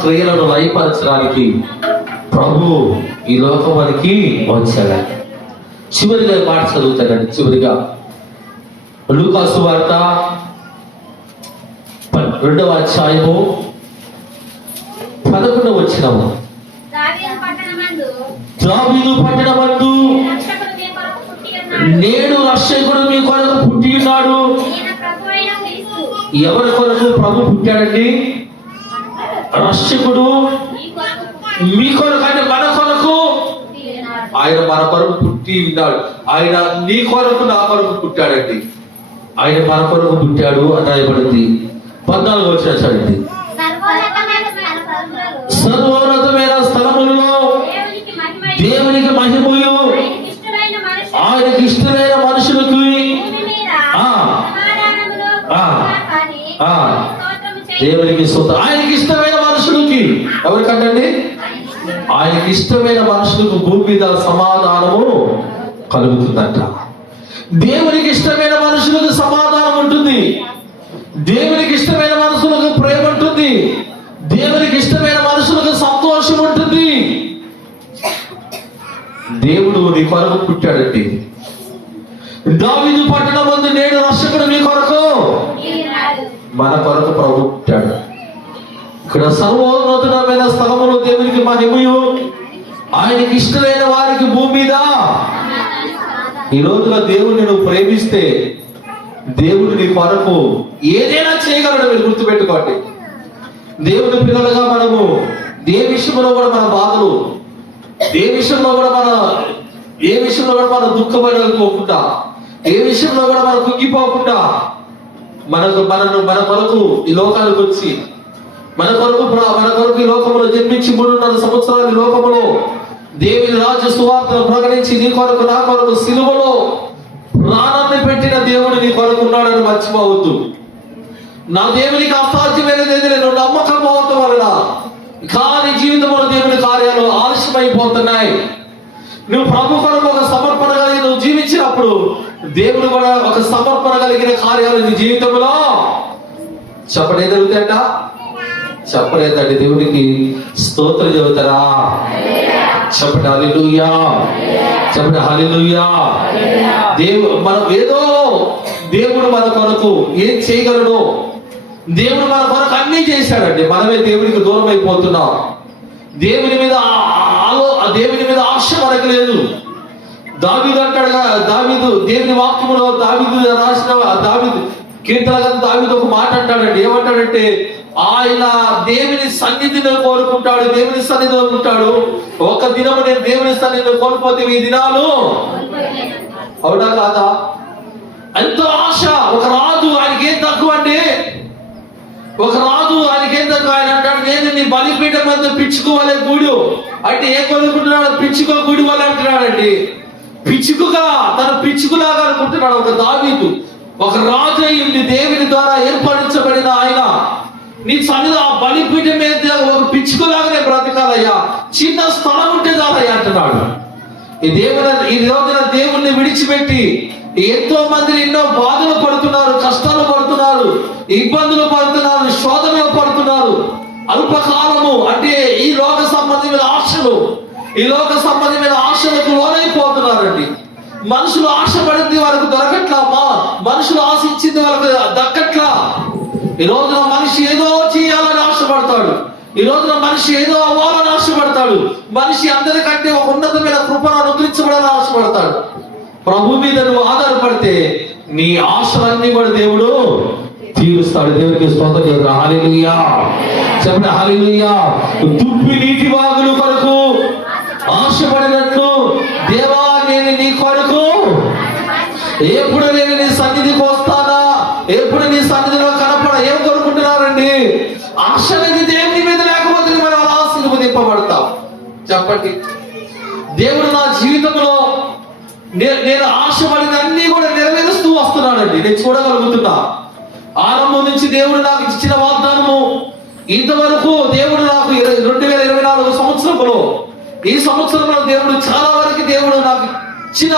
క్రియలను లయపరచడానికి ప్రభు ఈ లోకానికి వచ్చాడు. చివరిగా మాట చదువుతాడండి. చివరిగా లూకా సువార్త 2వ అధ్యాయము 11వ వచనము. దావీదు పట్టణమందు నేడు రక్షకుడు మీ కొరకు పుట్టి ఉన్నాడు. ఎవరి కొరకు ప్రభు పుట్టాడండి? రక్షకుడు మీ కొరకు అంటే మన కొరకు. ఆయన మన కొరకు పుట్టి ఉన్నాడు. ఆయన నీ కొరకు నా కొరకు పుట్టాడండి. ఆయన మన కొరకు పుట్టాడు అని రాయబడింది. 14వ వచనం చదివింది. సర్వోన్నతమైన స్థలములలో దేవునికి మహిమయు ఆయనకి ఇష్టమైన మనుషులకు దేవునికి స్తోత్రం. ఆయనకి ఇష్టమైన మనుషులకి ఎవరికంటండి? ఆయనకి ఇష్టమైన మనుషులకు భూమి మీద సమాధానము కలుగుతుందంట. దేవునికి ఇష్టమైన మనుషులకు సమాధానం ఉంటుంది. దేవునికి ఇష్టమైన మనుషులకు ప్రేమ ఉంటుంది. దేవునికి ఇష్టమైన మనుషులకు సంతోషం ఉంటుంది. దేవుడు నీ కొరకు పుట్టాడండి. దావీదు పట్టణమందు నేడు రక్షకుడు మీ కొరకు, మన కొరకు ప్రభు పుట్టాడు. ఇక్కడ సర్వోన్నతమైన స్థలములో దేవునికి మహిమయు, ఆయనకి ఇష్టమైన వారికి భూమి మీద. ఈ రోజున దేవుడిని నువ్వు ప్రేమిస్తే దేవుడు నీ కొరకు ఏదైనా చేయగలడు. మీరు గుర్తుపెట్టుకోండి. దేవుని పిల్లలుగా మనము ఏ విషయంలో కూడా మన బాధలు, ఏ విషయంలో కూడా మన దుఃఖపడకపోకుండా, ఏ విషయంలో కూడా మనం కుంగిపోకుండా, మన కొరకు ఈ లోకానికి వచ్చి మన కొరకు ఈ లోకంలో జన్మించి 3.5 సంవత్సరాలు ఈ లోకంలో దేవుని రాజ్య సువార్తను ప్రకటించి నీ కొరకు నా కొరకు సిలువలో ప్రాణాన్ని పెట్టిన దేవుడు నీ కొరకు ఉన్నాడని మర్చిపోవద్దు. నా దేవునికి అసాధ్యమైనది నేను నమ్మకం అవటం వలన కానీ జీవితంలో దేవుని కార్యాలు ఆలస్యమైపోతున్నాయి. నువ్వు ప్రభు కొరకు ఒక సమర్పణ కలిగి నువ్వు జీవించినప్పుడు దేవుడు కూడా ఒక సమర్పణ కలిగిన కార్యాలు నీ జీవితంలో చెప్పడం జరుగుతాయంట. చెప్పలేదండి. దేవుడికి స్తోత్రం చెబుతారా? చెప్పండి హల్లెలూయా, చెప్పండి హల్లెలూయా. మనం ఏదో దేవుడు మన కొరకు ఏం చేయగలడు. దేవుడు మన కొరకు అన్నీ చేశాడండి. మనమే దేవుడికి దూరం అయిపోతున్నాం. దేవుని మీద ఆశ మనకు లేదు. దావీదు అంటాడుగా, దేవుని వాక్యములో దావీదు రాసిన కీర్తన దావీదు ఒక మాట అంటాడండి. ఏమంటాడంటే ఆయన దేవుని సన్నిధిలో కోరుకుంటాడు, దేవుని సన్నిధిలో ఉంటాడు. ఒక దినము నేను దేవుని సన్నిధిలో కోల్పోతే ఈ దినాలు, అవునా కాదా? ఎంతో ఆశ. ఒక రాజు ఆయనకి ఏం తక్కువ అండి? ఒక రాజు ఆయనకి ఏం తక్కువ? ఆయన అంటాడు నేను నీ బలిపీఠం మధ్య పిచ్చుకోవాలే గూడు అంటే ఏ కోరుకుంటున్నాడు? పిచ్చుకో గుడి వల్ల అంటున్నాడండి. పిచ్చుకుగా తన పిచ్చుకులాగా అనుకుంటున్నాడు ఒక దావీదు. ఒక రాజు అయ్యింది దేవుని ద్వారా ఏర్పడించబడిన ఆయన నీ సన్నిధి ఆ బలిపీఠం మీద ఒక పిచ్చుకులాగానే బ్రతకాలయ్యా, చిన్న స్థలం ఉంటే చాలయ్యా అంటున్నాడు. ఈ రోజున దేవుణ్ణి విడిచిపెట్టి ఎంతో మంది ఎన్నో బాధలు పడుతున్నారు, కష్టాలు పడుతున్నారు, ఇబ్బందులు పడుతున్నారు, శోధనలు పడుతున్నారు. అల్పకాలము అంటే ఈ లోక సంబంధమైన ఆశలకు లోనైపోతున్నారండి. మనుషులు ఆశపడింది వాళ్ళకు దొరకట్లా, మనుషులు ఆశించింది వాళ్ళకు దక్కట్లా. ఈ రోజున మనిషి ఏదో చేయాలని ఆశపడతాడు. ఈ రోజున మనిషి ఏదో అవ్వాలని ఆశపడతాడు. మనిషి అందరికంటే ఒక ఉన్నతమైన కృపను అనుగ్రహించబడాలని ఆశపడతాడు. ప్రభు మీద నువ్వు ఆధారపడితే నీ ఆశలన్నీ కూడా దేవుడు తీరుస్తాడు. దేవునికి స్తోత్రం చెబుతా. హల్లెలూయా, చెప్పండి హల్లెలూయా. తుప్పి నీటి వాగుల కొరకు ఆశపడినట్లు దేవా నేను నీ కొరకు ఎప్పుడు నేను నీ సన్నిధికి వస్తానా, ఎప్పుడు నీ సన్నిధిలో కనపడ. ఏం కోరుకుంటున్నారండి? ఆశ అనేది దేవుని మీద లేకపోతే మనం అలా ఆశీర్వదింపబడతాం. చెప్పండి. దేవుడు నా జీవితంలో నేను ఆశపడిన అన్ని కూడా నెరవేరుస్తూ వస్తున్నాడండి. నేను చూడగలుగుతున్నా. ఆరంభం నుంచి దేవుడు నాకు ఇచ్చిన వాగ్దానము ఇంతవరకు దేవుడు నాకు 2024 సంవత్సరంలో ఈ సంవత్సరంలో దేవుడు చాలా వరకు దేవుడు నాకు ఇచ్చిన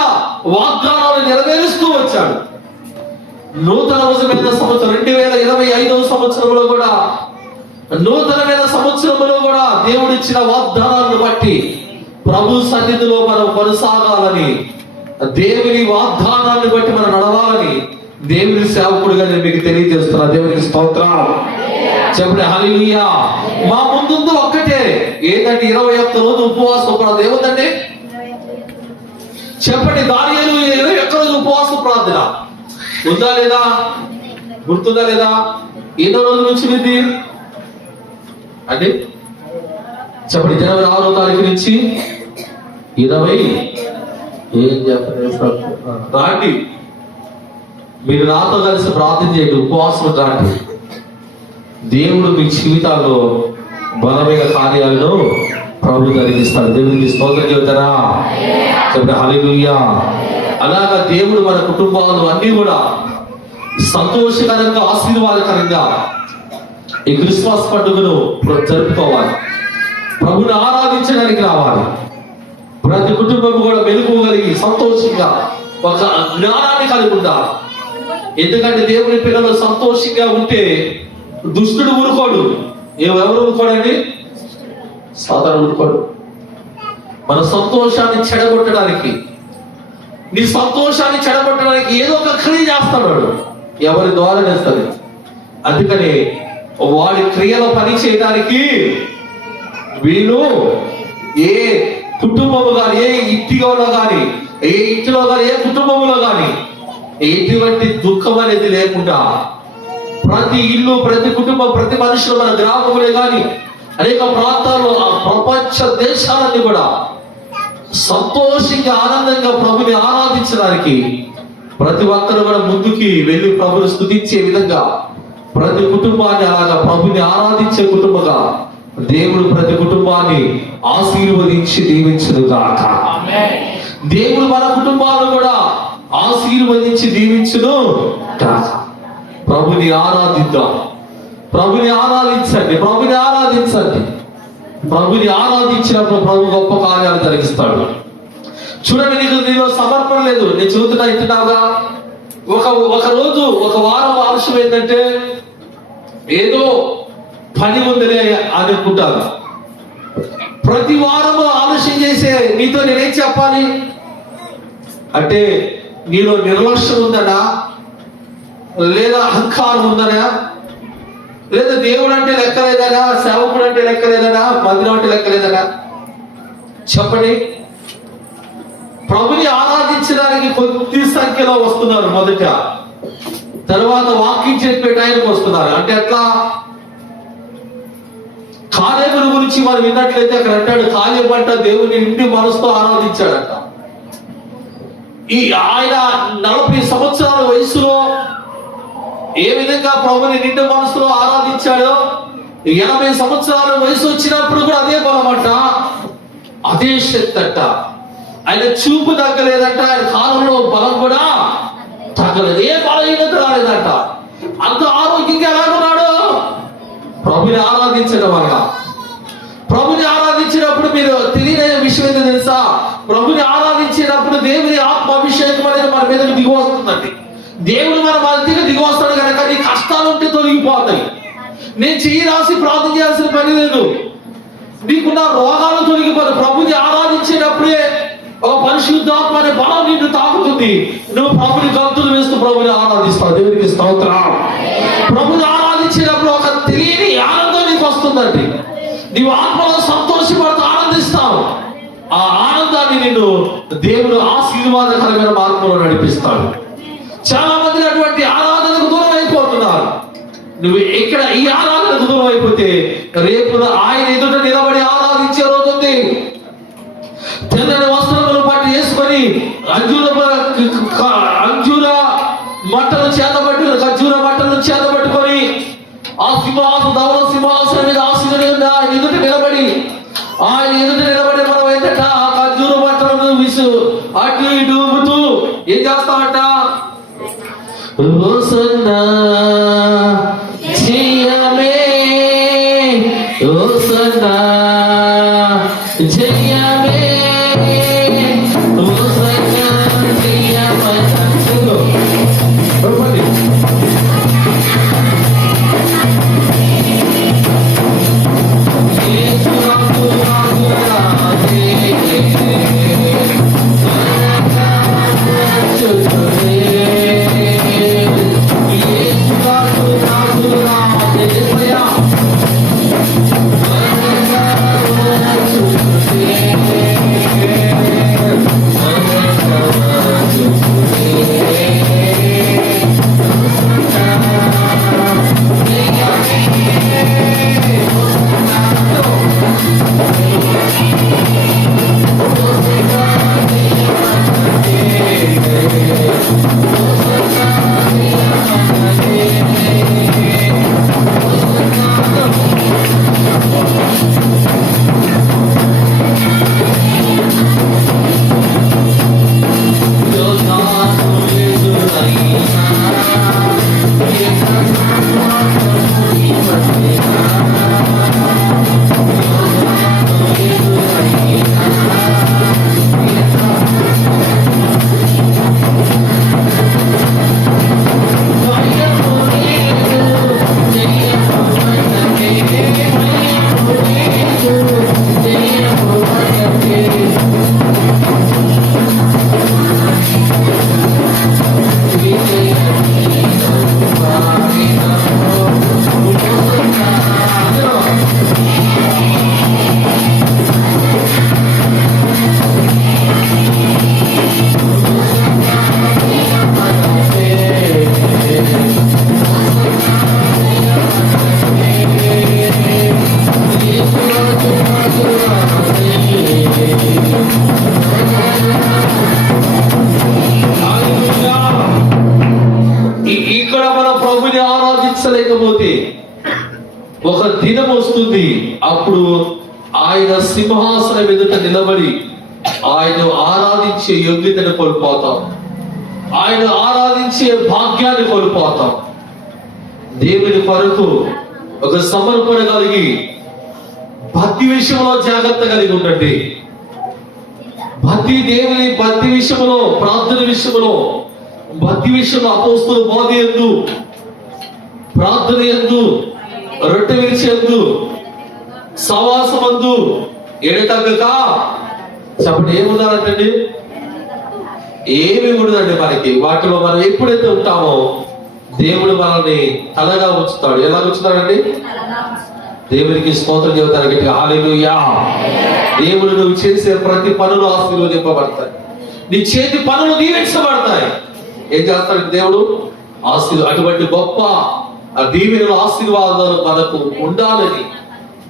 వాగ్దానాలు నెరవేరుస్తూ వచ్చాడు. నూతనమైన సంవత్సరం 2025 సంవత్సరంలో కూడా నూతనమైన సంవత్సరంలో కూడా దేవుడు ఇచ్చిన వాగ్దానాలను బట్టి ప్రభు సన్నిధిలో మనం కొనసాగాలని, దేవుని వాగ్దానాన్ని బట్టి మనం నడవాలని దేవుని సేవకుడిగా నేను మీకు తెలియజేస్తున్నా. దేవునికి స్తోత్రం. చెప్పండి హల్లెలూయా. మా ముందు ఒక్కటే ఏంటంటే 21 రోజు ఉపవాసం ప్రార్థన. ఏముందండి చెప్పండి? దానియేలు 21 రోజు ఉపవాస ప్రార్థన ఉందా లేదా? గుర్తుందా లేదా? ఎన్నో రోజుల నుంచి ఇది అండి చెప్పండి. జనవరి 6వ తారీఖు నుంచి 20 ఏం చెప్పండి రాండి. మీరు నాతో కలిసి ప్రార్థన చేయండి, ఉపవాసం రాండి. దేవుడు మీ జీవితాల్లో బలమైన కార్యాలను ప్రభు జరిగిస్తాడు. దేవునికి స్తోత్రం చెబుతారా? చెప్పండి హల్లెలూయా. అలాగా దేవుడు మన కుటుంబాలు అన్ని కూడా సంతోషకరంగా ఆశీర్వాదకరంగా ఈ క్రిస్మస్ పండుగను జరుపుకోవాలి. ప్రభుని ఆరాధించడానికి రావాలి. ప్రతి కుటుంబం కూడా మెలుగు కలిగి సంతోషంగా ఒక జ్ఞానాన్ని కలిగి ఉండాలి. ఎందుకంటే దేవుని పిల్లలు సంతోషంగా ఉంటే దుష్టుడు ఊరుకోడు. ఎవరు ఊరుకోడండి? సాధారణ ఊరుకోడు. మన సంతోషాన్ని చెడగొట్టడానికి, నీ సంతోషాన్ని చెడగొట్టడానికి ఏదో ఒక క్రియ చేస్తాడు. ఎవరి ద్వారా చేస్తుంది. అందుకని వాడి క్రియలో పని చేయడానికి వీళ్ళు ఏ కుటుంబము కానీ, ఏ ఇంటిలో కానీ, ఏ ఇంటిలో కానీ, ఏ కుటుంబంలో కానీ ఎటువంటి దుఃఖం అనేది లేకుండా ప్రతి ఇల్లు, ప్రతి కుటుంబం, ప్రతి మనుషులు, మన గ్రామములే కానీ అనేక ప్రాంతాల్లో, ప్రపంచ దేశాలన్నీ కూడా సంతోషంగా ఆనందంగా ప్రభుని ఆరాధించడానికి ప్రతి ఒక్కరు కూడా ముందుకి వెళ్ళి ప్రభుని స్తుతించే విధంగా ప్రతి కుటుంబాన్ని అలాగా ప్రభుని ఆరాధించే కుటుంబంగా దేవుడు ప్రతి కుటుంబాన్ని ఆశీర్వదించి దీవించును గాక. దేవుడు మన కుటుంబాలను కూడా ఆశీర్వదించి దీవించును గాక. ప్రభుని ఆరాధిద్దాం. ప్రభుని ఆరాధించండి. ప్రభుని ఆరాధించండి. ప్రభుని ఆరాధించినప్పుడు ప్రభు గొప్ప కార్యాలు జరిగిస్తాడు. చూడండి, నీలో సమర్పణ లేదు. నేను చూస్తున్నా, ఇంటున్నావుగా. ఒక రోజు, ఒక వారం ఆలస్యం ఏంటంటే ఏదో పని ఉందనే అనుకుంటారు. ప్రతి వారము ఆలస్యం చేసే నీతో నేనేం చెప్పాలి అంటే, నీలో నిర్లక్ష్యం ఉందనా, లేదా అహంకారం ఉందనా, లేదా దేవుడు అంటే లెక్కలేదనా, సేవకుడు అంటే లెక్కలేదనా, మందిరం అంటే లెక్కలేదనా? చెప్పండి. ప్రభుని ఆరాధించడానికి కొద్ది సంఖ్యలో వస్తున్నారు మొదట, తర్వాత వాక్యం చెప్పే టైంకి వస్తున్నారు. అంటే ఎట్లా? కాలేబుని గురించి మనం విన్నట్లయితే అక్కడ అంటాడు, కాలేబు అంట దేవుని నిండి మనసుతో ఆరాధించాడంట. ఆయన 40 సంవత్సరాల వయసులో ఏ విధంగా ప్రభుని నిండు మనసులో ఆరాధించాడో, 80 సంవత్సరాల వయసు వచ్చినప్పుడు కూడా అదే బలం అంట, అదే శక్తి అంట. ఆయన చూపు తగ్గలేదంట, ఆయన కాలంలో బలం కూడా తగ్గలేదు, ఏ బలహీనత రాలేదంట. అంత ఆరోగ్యంగా ఎలాగున్నాడు? ప్రభుని ఆరాధించడం వల్ల. ప్రభుని ఆరాధించినప్పుడు మీరు తెలియని విషయం ఏంటో తెలుసా? ప్రభుని ఆరాధించినప్పుడు దేవుని ఆత్మాభిషేకం అనేది మన మీదకి దిగి వస్తుందండి. దేవుడు మన మధ్యకి దిగి వస్తాడు కనుక నీ కష్టాలు ఉంటే తొలగిపోతాయి. నేను చెయ్యి రాసి ప్రార్థన చేయాల్సిన పని లేదు. నీకున్న రోగాలు తొలగిపోతాయి. ప్రభుని ఆరాధించేటప్పుడే ఒక పరిశుద్ధాత్మ అనే బలం నిన్ను తాకుతుంది. నువ్వు ప్రభుని గంతులు వేస్తూ ప్రభుని ఆరాధిస్తావు. దేవునికి స్తోత్రం. ప్రభుని ఆరాధించినప్పుడు ఒక తెలియని ఆనందం నీకు వస్తుందండి. నీవు ఆత్మలో సంతోషపడుతూ ఆనందిస్తావు. ఆ ఆనందాన్ని నిన్ను దేవుడు ఆశీర్వాదకరమైన మార్గంలో నడిపిస్తాడు. చాలా మంది అటువంటి ఆరాధనకు దూరం అయిపోతున్నారు. నువ్వు ఇక్కడ ఈ ఆరాధనకు దూరం అయిపోతే రేపు ఆయన ఎదుట నిలబడి ఆరాధించే రోజు ఉంది. తెల్లని వస్త్రములు పట్టి వేసుకొని అంజూర మట్టలు చేతబట్టి, ఖర్జూర మట్టలు చేతబట్టుకొని ఆ ధవల సింహాసనం మీద ఆశీర్వదించిన ఆయన ఎదుట నిలబడి మనం ఏంటంట ఆ ఖర్జూర మట్టలను అటు ఇటు ఊపుతూ ఏం చేస్తామంట? హోసన్నా జయమే, హోసన్నా జయమే, హోసన్నా జయమే. ఇక్కడ మన ప్రభుని ఆరాధించలేకపోతే ఒక దినం వస్తుంది, అప్పుడు ఆయన సింహాసనం ఎదుట నిలబడి ఆయన ఆరాధించే యోగ్యతను కోల్పోతాం, ఆయన ఆరాధించే భాగ్యాన్ని కోల్పోతాం. దేవుని కొరకు ఒక సమర్పణ కలిగి భక్తి విషయంలో జాగ్రత్త కలిగి ఉండండి. భక్తి విషయంలో, ప్రార్థన విషయంలో, భక్తి విషయంలో అపోస్తుల బోధ యందు, ప్రార్థన యందు, రొట్టె విరిచేందు, సవాసమందు ఎడతగ్గక చెప్పండి ఏమున్నారంటండి? ఏమి ఉండదండి మనకి. వాటిలో మనం ఎప్పుడైతే ఉంటామో దేవుడు మనల్ని తలగా ఉంచుతాడు. ఎలా ఉంచుతాడండి? దేవునికి స్తోత్రం చెబుతారు గట్టిగా, హల్లెలూయా. దేవుడు నువ్వు చేసే ప్రతి పనులు ఆశీర్వదింపబడతాయి, నీ చేతి పనులు దీవించబడతాయి. ఏం చేస్తాడు దేవుడు? అటువంటి గొప్ప దీవెనలు, ఆశీర్వాదాలు మనకు ఉండాలని,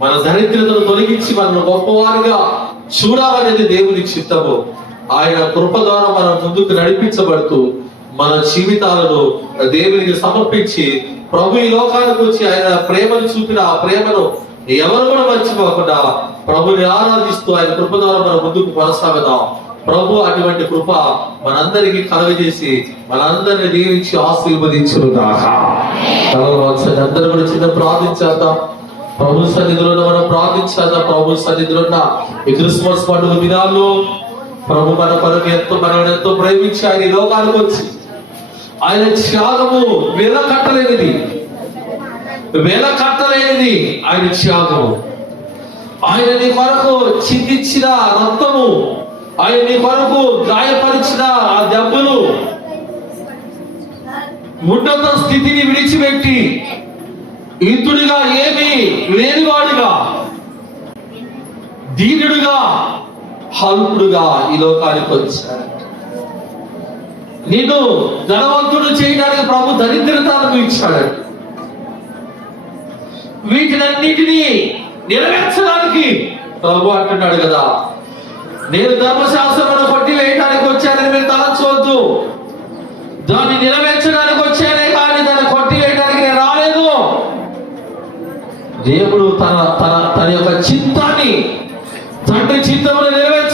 మన దరిద్రతను తొలగించి మనల్ని గొప్పవారిగా చూడాలనేది దేవుని చిత్తము. ఆయన కృప ద్వారా మనం ముందుకు నడిపించబడుతూ మన జీవితాలను దేవునికి సమర్పించి ప్రభు ఈ లోకానికి వచ్చి ఆయన ప్రేమను చూపిన ఆ ప్రేమను ఎవరు కూడా మర్చిపోకుండా ప్రభుని ఆరాధిస్తూ ఆయన కృప ద్వారా మనం ముందుకు కొనసాగుదాం. ప్రభు అటువంటి కృప మనందరికీ కలుగజేసి మనందరిని దీవించి ఆశీర్వదించును గాక. అందరూ కూడా చిన్న ప్రార్థించేద్దాం. ప్రభు సన్నిధిలో మనం ప్రార్థించేద్దాం. ప్రభు సన్నిధిలో ఈ క్రిస్మస్ పండుగ దినాల్లో ప్రభు మన కొరకు మనల్ని ఎంతో ప్రేమించి ఆయన ఈ లోకానికి వచ్చి ఆయన త్యాగము వెలకట్టలేనిది ఆయన త్యాగము. ఆయన నీ కొరకు చిందించిన రక్తము, ఆయన నీ కొరకు గాయపరిచిన ఆ దెబ్బలు, ఉన్నత స్థితిని విడిచిపెట్టి ఇంతుడిగా ఏమీ లేనివాడుగా, దీనుడుగా, హల్పుడుగా ఈ లోకానికి వచ్చాడు. నిన్ను ధనవంతుడు చేయడానికి ప్రభు దరిద్రతను ఇచ్చాడు. వీటినన్నిటినీ నెరవేర్చడానికి ప్రభు అంటున్నాడు కదా, నేను ధర్మశాస్త్రమును కొట్టి వేయడానికి వచ్చానని మీరు తలంచవద్దు. దాన్ని నెరవేర్చడానికి వచ్చానే కానీ దాన్ని కొట్టి వేయడానికి నేను రాలేదు. దేవుడు తన యొక్క చిత్తాన్ని, తండ్రి చిత్తమును నెరవేర్చ